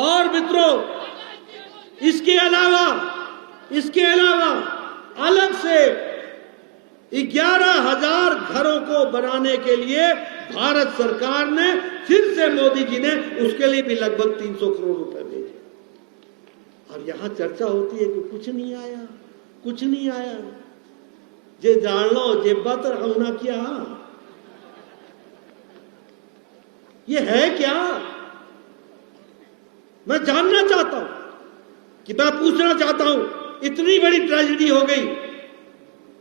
और मित्रों, इसके अलावा अलग से 11,000 घरों को बनाने के लिए भारत सरकार ने, फिर से मोदी जी ने उसके लिए भी लगभग 300 करोड़ रुपए भेजे। और यहां चर्चा होती है कि कुछ नहीं आया, कुछ नहीं आया। जे जान लो जे बतर होना क्या, ये है क्या? मैं जानना चाहता हूं, कि मैं पूछना चाहता हूं, इतनी बड़ी ट्रेजेडी हो गई,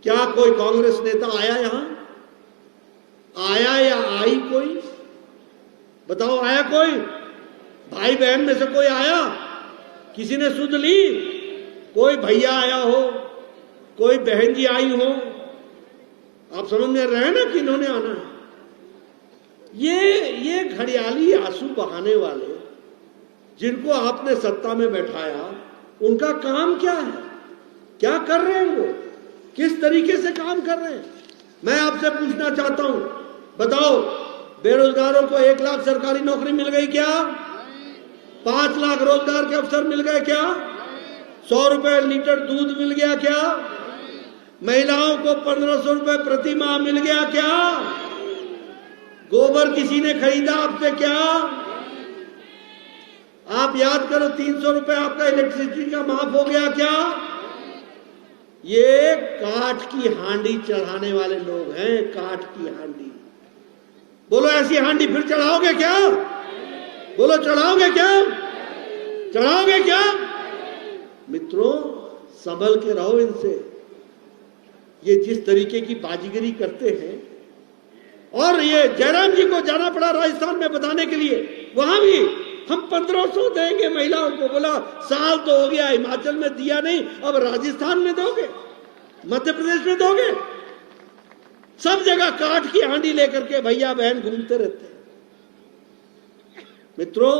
क्या कोई कांग्रेस नेता आया यहां? आया या आई कोई? बताओ, आया कोई? भाई बहन में से कोई आया? किसी ने सुध ली? कोई भैया आया हो, कोई बहन जी आई हो, आप समझ में रहे ना कि इन्होंने आना है। ये घड़ियाली आंसू बहाने वाले जिनको आपने सत्ता में बैठाया, उनका काम क्या है? क्या कर रहे हैं वो? किस तरीके से काम कर रहे हैं? मैं आपसे पूछना चाहता हूं, बताओ, बेरोजगारों को 1 लाख सरकारी नौकरी मिल गई क्या? 5 लाख रोजगार के अवसर मिल गए क्या? 100 रुपए लीटर दूध मिल गया क्या? महिलाओं को 1500 रुपए प्रति माह मिल गया क्या? गोबर किसी ने खरीदा आपसे क्या? आप याद करो, 300 रुपए आपका इलेक्ट्रिसिटी का माफ हो गया क्या? ये काठ की हांडी चढ़ाने वाले लोग हैं, काठ की हांडी। बोलो, ऐसी हांडी फिर चढ़ाओगे क्या? बोलो, चढ़ाओगे क्या? चढ़ाओगे क्या? मित्रों, संभल के रहो इनसे। ये जिस तरीके की बाजीगरी करते हैं, और ये जयराम जी को जाना पड़ा राजस्थान में बताने के लिए, वहां भी हम 1500 देंगे महिलाओं को। बोला, साल तो हो गया, हिमाचल में दिया नहीं, अब राजस्थान में दोगे, मध्य प्रदेश में दोगे? सब जगह काठ की हांडी लेकर के भैया बहन घूमते रहते हैं। मित्रों,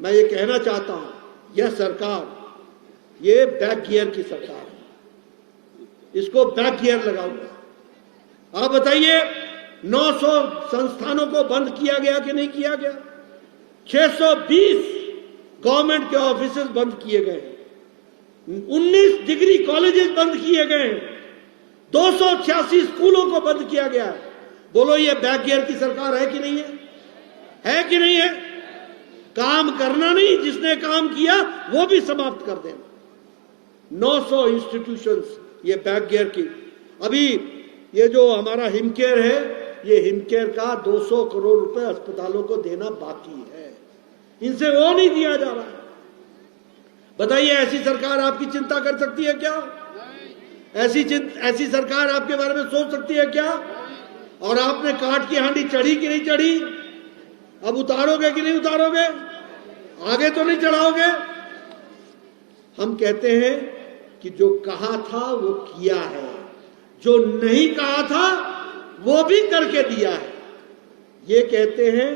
मैं ये कहना चाहता हूं, यह सरकार, ये बैक गियर की सरकार है, इसको बैक गियर लगाऊंगा। आप बताइए, 900 संस्थानों को बंद किया गया कि नहीं किया गया? 620 गवर्नमेंट के ऑफिसेज बंद किए गए हैं, 19 डिग्री कॉलेजेस बंद किए गए हैं, 286 स्कूलों को बंद किया गया है। बोलो, ये बैक गियर की सरकार है कि नहीं है? है कि नहीं है? काम करना नहीं, जिसने काम किया वो भी समाप्त कर देना। 900 इंस्टीट्यूशंस ये बैक गियर की। अभी ये जो हमारा हिमकेयर है, ये हिमकेयर का 200 करोड़ रुपए अस्पतालों को देना बाकी है, इनसे वो नहीं दिया जा रहा है। बताइए, ऐसी सरकार आपकी चिंता कर सकती है क्या? ऐसी सरकार आपके बारे में सोच सकती है क्या? और आपने काठ की हांडी चढ़ी कि नहीं चढ़ी? अब उतारोगे कि नहीं उतारोगे? आगे तो नहीं चढ़ाओगे? हम कहते हैं कि जो कहा था वो किया है, जो नहीं कहा था वो भी करके दिया है। ये कहते हैं,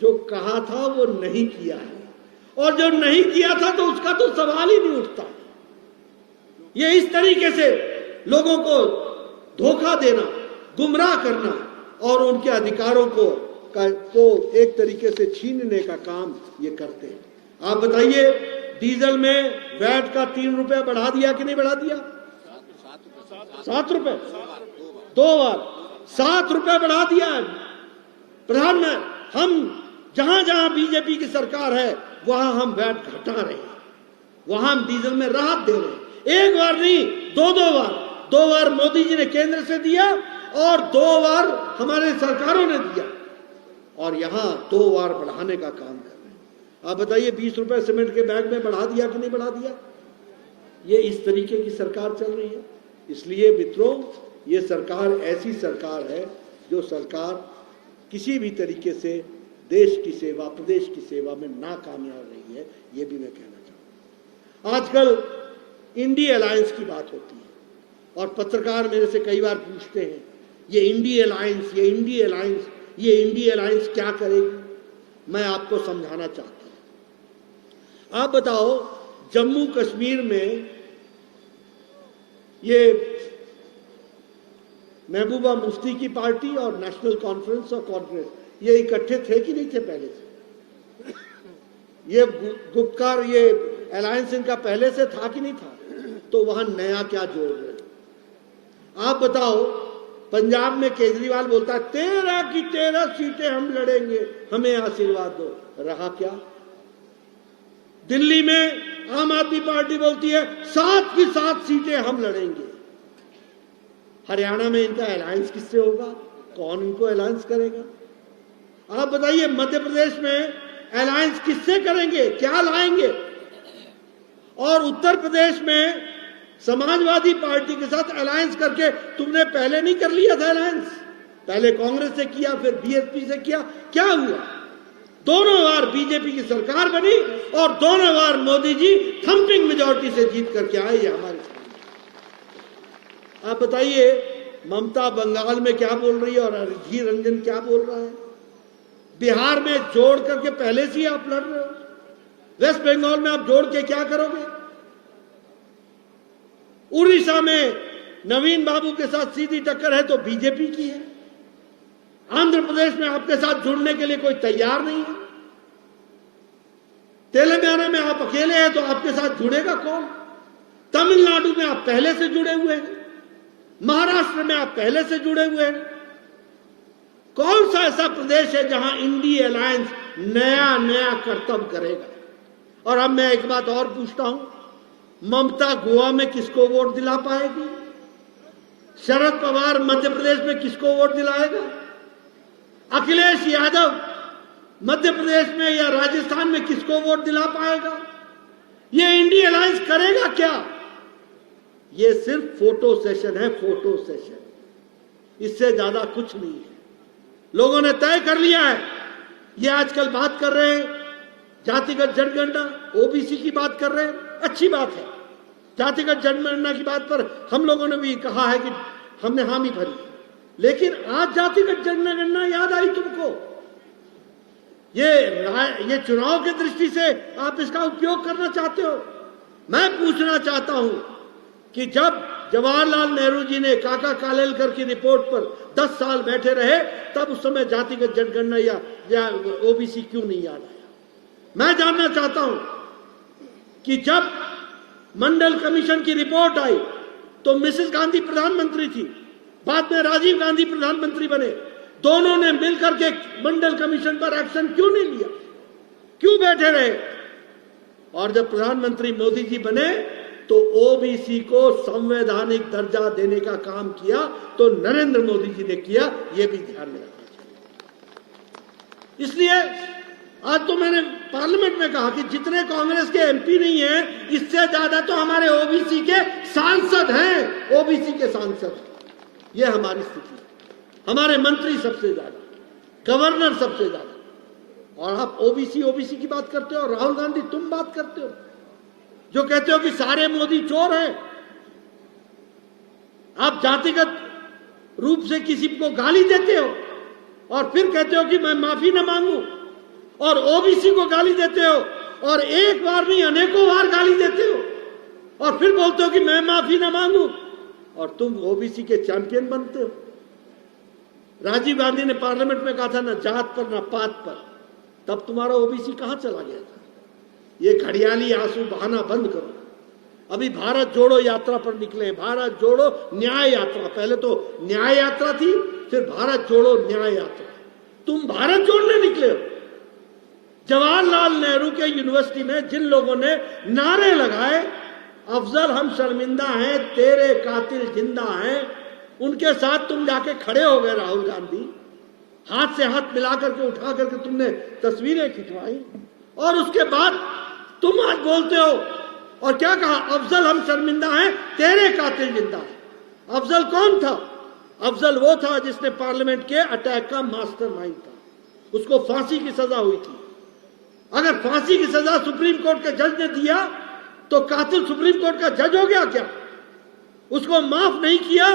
जो कहा था वो नहीं किया है, और जो नहीं किया था तो उसका तो सवाल ही नहीं उठता। ये इस तरीके से लोगों को धोखा देना, गुमराह करना और उनके अधिकारों को एक तरीके से छीनने का काम ये करते हैं। आप बताइए, डीजल में वैट का 3 रुपया बढ़ा दिया कि नहीं बढ़ा दिया? 7 रुपए, 2 बार 7 रुपए बढ़ा दिया है। प्रधानमंत्री, हम जहां जहां बीजेपी की सरकार है वहां हम वैट घटा रहे हैं, वहां हम डीजल में राहत दे रहे हैं। एक बार नहीं, 2 बार। 2 बार मोदी जी ने केंद्र से दिया और 2 बार हमारे सरकारों ने दिया, और यहां 2 बार बढ़ाने का काम कर रहे हैं। आप बताइए, 20 रुपए सीमेंट के बैग में बढ़ा दिया कि नहीं बढ़ा दिया? ये इस तरीके की सरकार चल रही है। इसलिए मित्रों, ये सरकार ऐसी सरकार है जो सरकार किसी भी तरीके से देश की सेवा, प्रदेश की सेवा में नाकामयाब रही है, ये भी मैं कहना चाहूँ। आजकल इंडी अलायंस की बात होती है और पत्रकार मेरे से कई बार पूछते हैं, ये इंडी अलायंस, ये इंडी अलायंस, ये इंडी अलायंस क्या करेगी? मैं आपको समझाना चाहता हूं। आप बताओ, जम्मू कश्मीर में ये महबूबा मुफ्ती की पार्टी और नेशनल कॉन्फ्रेंस और कांग्रेस, ये इकट्ठे थे कि नहीं थे पहले से? ये गुपकार, ये अलायंस इनका पहले से था कि नहीं था? तो वहां नया क्या जोड़ रहे? आप बताओ, पंजाब में केजरीवाल बोलता है 13 की 13 सीटें हम लड़ेंगे, हमें आशीर्वाद दो। रहा क्या? दिल्ली में आम आदमी पार्टी बोलती है 7 की 7 सीटें हम लड़ेंगे। हरियाणा में इनका अलायंस किससे होगा? कौन इनको अलायंस करेगा? आप बताइए, मध्य प्रदेश में अलायंस किससे करेंगे? क्या लाएंगे? और उत्तर प्रदेश में समाजवादी पार्टी के साथ अलायंस करके तुमने पहले नहीं कर लिया था अलायंस? पहले कांग्रेस से किया, फिर बीएसपी से किया, क्या हुआ? दोनों बार बीजेपी की सरकार बनी और दोनों बार मोदी जी थंपिंग मेजॉरिटी से जीत करके आए। ये हमारी, आप बताइए ममता बंगाल में क्या बोल रही है और अधीर रंजन क्या बोल रहा है? बिहार में जोड़ करके पहले से ही आप लड़ रहे हो, वेस्ट बंगाल में आप जोड़ के क्या करोगे? उड़ीसा में नवीन बाबू के साथ सीधी टक्कर है तो बीजेपी की है। आंध्र प्रदेश में आपके साथ जुड़ने के लिए कोई तैयार नहीं है। तेलंगाना में आप अकेले हैं तो आपके साथ जुड़ेगा कौन? तमिलनाडु में आप पहले से जुड़े हुए हैं, महाराष्ट्र में आप पहले से जुड़े हुए हैं। कौन सा ऐसा प्रदेश है जहां इंडी अलायंस नया नया करतब करेगा? और अब मैं एक बात और पूछता हूं, ममता गोवा में किसको वोट दिला पाएगी? शरद पवार मध्य प्रदेश में किसको वोट दिलाएगा? अखिलेश यादव मध्य प्रदेश में या राजस्थान में किसको वोट दिला पाएगा? ये इंडी अलायंस करेगा क्या? ये सिर्फ फोटो सेशन है, फोटो सेशन, इससे ज्यादा कुछ नहीं है। लोगों ने तय कर लिया है। ये आजकल बात कर रहे हैं जातिगत जनगणना, ओबीसी की बात कर रहे हैं, अच्छी बात है। जातिगत जनगणना की बात पर हम लोगों ने भी कहा है कि हमने हामी भरी, लेकिन आज जातिगत जनगणना याद आई तुमको? ये चुनाव की दृष्टि से आप इसका उपयोग करना चाहते हो? मैं पूछना चाहता हूं कि जब जवाहरलाल नेहरू जी ने काका कालेलकर की रिपोर्ट पर 10 साल बैठे रहे, तब उस समय जातिगत जनगणना या ओबीसी क्यों नहीं याद आया? मैं जानना चाहता हूं कि जब मंडल कमीशन की रिपोर्ट आई तो मिसेस गांधी प्रधानमंत्री थी, बाद में राजीव गांधी प्रधानमंत्री बने, दोनों ने मिलकर के मंडल कमीशन पर एक्शन क्यों नहीं लिया? क्यों बैठे रहे? और जब प्रधानमंत्री मोदी जी बने तो ओबीसी को संवैधानिक दर्जा देने का काम किया तो नरेंद्र मोदी जी ने किया, यह भी ध्यान में रखना चाहिए। इसलिए आज तो मैंने पार्लियामेंट में कहा कि जितने कांग्रेस के एमपी नहीं हैं, इससे ज्यादा तो हमारे ओबीसी के सांसद हैं, ओबीसी के सांसद। यह हमारी स्थिति है। हमारे मंत्री सबसे ज्यादा, गवर्नर सबसे ज्यादा, और आप ओबीसी की बात करते हो। राहुल गांधी तुम बात करते हो जो कहते हो कि सारे मोदी चोर हैं। आप जातिगत रूप से किसी को गाली देते हो और फिर कहते हो कि मैं माफी न मांगू, और ओबीसी को गाली देते हो और एक बार नहीं अनेकों बार गाली देते हो और फिर बोलते हो कि मैं माफी न मांगू, और तुम ओबीसी के चैंपियन बनते हो। राजीव गांधी ने पार्लियामेंट में कहा था ना जात पर ना पात पर, तब तुम्हारा ओबीसी कहां चला गया था? ये घड़ियाली आंसू बहाना बंद करो। अभी भारत जोड़ो यात्रा पर निकले, भारत जोड़ो न्याय यात्रा। पहले तो न्याय यात्रा थी, फिर भारत जोड़ो न्याय यात्रा। तुम भारत जोड़ने निकले हो। जवाहरलाल नेहरू के यूनिवर्सिटी में जिन लोगों ने नारे लगाए, अफजल हम शर्मिंदा हैं, तेरे कातिल जिंदा हैं, उनके साथ तुम जाके खड़े हो गए। राहुल गांधी हाथ से हाथ मिला करके उठा करके तुमने तस्वीरें खिंचवाई, और उसके बाद तुम आज बोलते हो और क्या कहा? अफजल हम शर्मिंदा हैं, तेरे कातिल जिंदा है। अफजल कौन था? अफजल वो था जिसने पार्लियामेंट के अटैक का मास्टरमाइंड था। उसको फांसी की सजा हुई थी। अगर फांसी की सजा सुप्रीम कोर्ट के जज ने दिया तो कातिल सुप्रीम कोर्ट का जज हो गया क्या? उसको माफ नहीं किया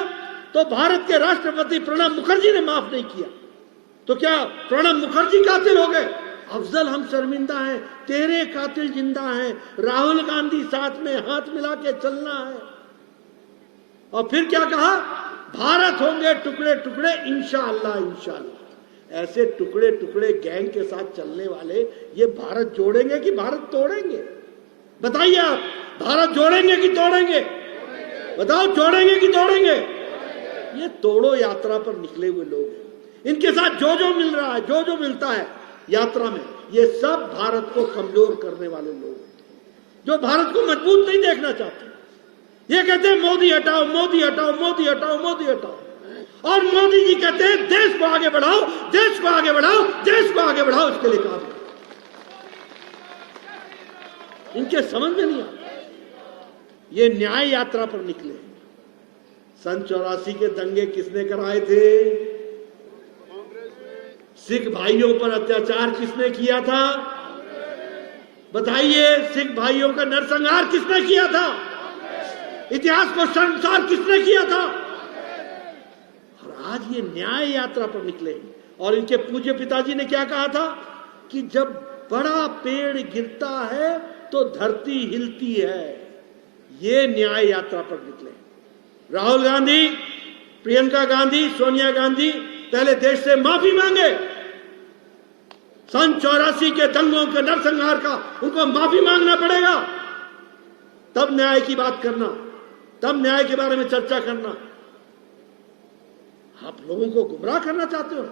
तो भारत के राष्ट्रपति प्रणब मुखर्जी ने माफ नहीं किया, तो क्या प्रणब मुखर्जी कातिल हो गए? अफजल हम शर्मिंदा हैं, तेरे कातिल जिंदा हैं। राहुल गांधी साथ में हाथ मिला के चलना है। और फिर क्या कहा? भारत होंगे टुकड़े टुकड़े इंशाअल्लाह इंशाअल्लाह। ऐसे टुकड़े टुकड़े गैंग के साथ चलने वाले ये भारत जोड़ेंगे कि भारत तोड़ेंगे? बताइए आप, भारत जोड़ेंगे कि तोड़ेंगे? बताओ, जोड़ेंगे कि तोड़ेंगे? ये तोड़ो यात्रा पर निकले हुए लोग हैं। इनके साथ जो जो मिल रहा है, जो जो मिलता है यात्रा में, ये सब भारत को कमजोर करने वाले लोग हैं, जो भारत को मजबूत नहीं देखना चाहते। ये कहते हैं मोदी हटाओ, मोदी हटाओ, मोदी हटाओ, मोदी हटाओ, और मोदी जी कहते हैं देश को आगे बढ़ाओ, देश को आगे बढ़ाओ, देश को आगे बढ़ाओ। इसके लिए काम करो। इनके समझ में नहीं आता। ये न्याय यात्रा पर निकले। सन 84 के दंगे किसने कराए थे? सिख भाइयों पर अत्याचार किसने किया था? बताइए, सिख भाइयों का नरसंहार किसने किया था? इतिहास को शर्मसार किसने किया था? और आज ये न्याय यात्रा पर निकले और इनके पूज्य पिताजी ने क्या कहा था कि जब बड़ा पेड़ गिरता है तो धरती हिलती है। ये न्याय यात्रा पर निकले। राहुल गांधी, प्रियंका गांधी, सोनिया गांधी पहले देश से माफी मांगे। सन 84 के दंगों के नरसंहार का उनको माफी मांगना पड़ेगा, तब न्याय की बात करना, तब न्याय के बारे में चर्चा करना। आप लोगों को गुमराह करना चाहते हो,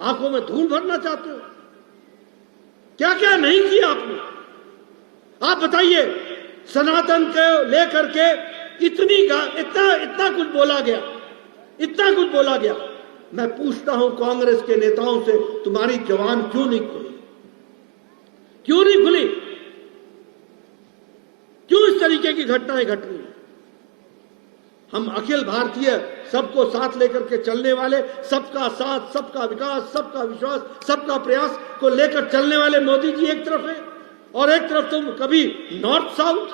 आंखों में धूल भरना चाहते हो। क्या क्या नहीं किया आपने? आप बताइए, सनातन को लेकर के इतना कुछ बोला गया, इतना कुछ बोला गया। मैं पूछता हूं कांग्रेस के नेताओं से, तुम्हारी जबान क्यों नहीं खुली? क्यों नहीं खुली? क्यों इस तरीके की घटनाएं घट रही? हम अखिल भारतीय सबको साथ लेकर के चलने वाले, सबका साथ, सबका विकास, सबका विश्वास, सबका प्रयास को लेकर चलने वाले मोदी जी एक तरफ है, और एक तरफ तुम कभी नॉर्थ साउथ,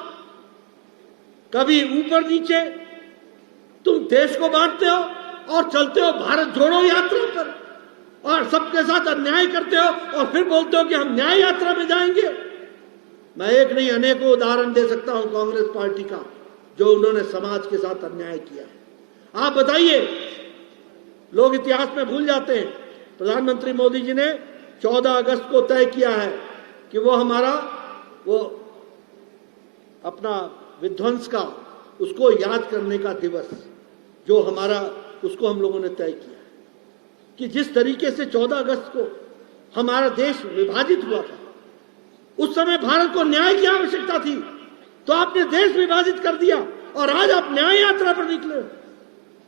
कभी ऊपर नीचे, तुम देश को बांटते हो और चलते हो भारत जोड़ो यात्रा पर, और सबके साथ अन्याय करते हो और फिर बोलते हो कि हम न्याय यात्रा में जाएंगे। मैं एक नहीं अनेकों उदाहरण दे सकता हूं कांग्रेस पार्टी का, जो उन्होंने समाज के साथ अन्याय किया है। आप बताइए, लोग इतिहास में भूल जाते हैं। प्रधानमंत्री मोदी जी ने 14 अगस्त को तय किया है कि वो हमारा अपना विध्वंस का, उसको याद करने का दिवस जो हमारा, उसको हम लोगों ने तय किया कि जिस तरीके से 14 अगस्त को हमारा देश विभाजित हुआ था, उस समय भारत को न्याय की आवश्यकता थी, तो आपने देश विभाजित कर दिया और आज आप न्याय यात्रा पर निकले।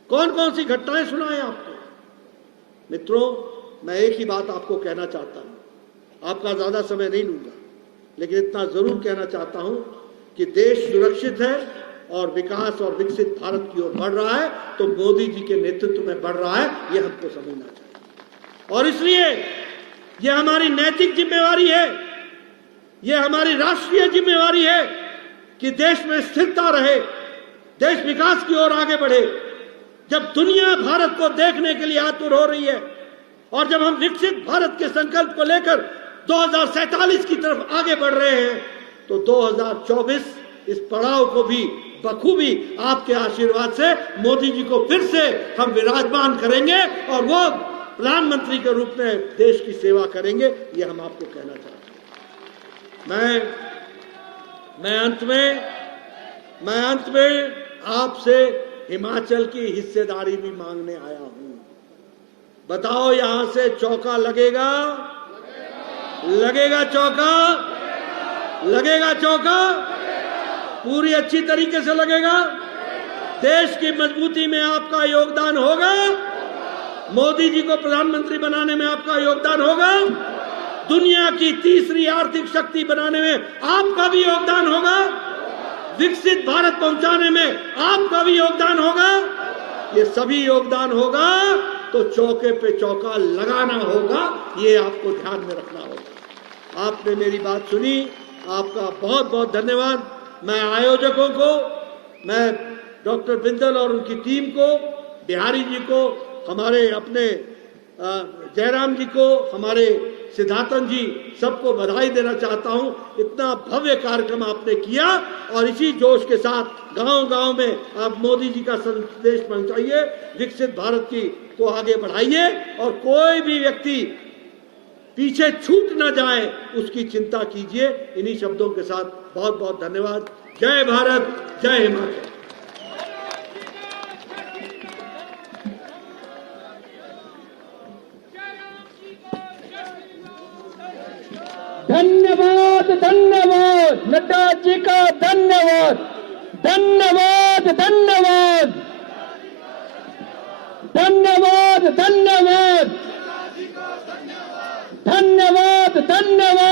कौन कौन सी घटनाएं सुनाएं आपको? मित्रों, मैं एक ही बात आपको कहना चाहता हूं, आपका ज्यादा समय नहीं लूंगा, लेकिन इतना जरूर कहना चाहता हूं कि देश सुरक्षित है और विकास और विकसित भारत की ओर बढ़ रहा है, तो मोदी जी के नेतृत्व में बढ़ रहा है, यह हमको समझना चाहिए। और इसलिए यह हमारी नैतिक जिम्मेवारी है, यह हमारी राष्ट्रीय जिम्मेवारी है कि देश में स्थिरता रहे, देश विकास की ओर आगे बढ़े। जब दुनिया भारत को देखने के लिए आतुर हो रही है और जब हम विकसित भारत के संकल्प को लेकर 2047 की तरफ आगे बढ़ रहे हैं, तो 2024 इस पड़ाव को भी बखूबी आपके आशीर्वाद से मोदी जी को फिर से हम विराजमान करेंगे और वो प्रधानमंत्री के रूप में देश की सेवा करेंगे। ये हम आपको कहना चाहते हैं। मैं अंत में आपसे हिमाचल की हिस्सेदारी भी मांगने आया हूं। बताओ, यहां से चौका लगेगा? लगेगा चौका? लगेगा चौका? पूरी अच्छी तरीके से लगेगा? देश की मजबूती में आपका योगदान होगा? मोदी जी को प्रधानमंत्री बनाने में आपका योगदान होगा? दुनिया की तीसरी आर्थिक शक्ति बनाने में आपका भी योगदान होगा? विकसित भारत पहुंचाने में आपका भी योगदान होगा? ये सभी योगदान होगा तो चौके पे चौका लगाना होगा, ये आपको ध्यान में रखना होगा। आपने मेरी बात सुनी, आपका बहुत बहुत धन्यवाद। मैं आयोजकों को, मैं डॉक्टर बिंदल और उनकी टीम को, बिहारी जी को, हमारे अपने जयराम जी को, हमारे सिद्धार्थन जी, सबको बधाई देना चाहता हूं। इतना भव्य कार्यक्रम आपने किया और इसी जोश के साथ गांव-गांव में आप मोदी जी का संदेश पहुंचाइए, विकसित भारत की को आगे बढ़ाइए और कोई भी व्यक्ति पीछे छूट न जाए उसकी चिंता कीजिए। इन्हीं शब्दों के साथ बहुत बहुत धन्यवाद। जय भारत, जय हिमाचल। धन्यवाद, धन्यवाद नड्डा जी का, धन्यवाद, धन्यवाद, धन्यवाद, धन्यवाद, धन्यवाद, धन्यवाद, धन्यवाद।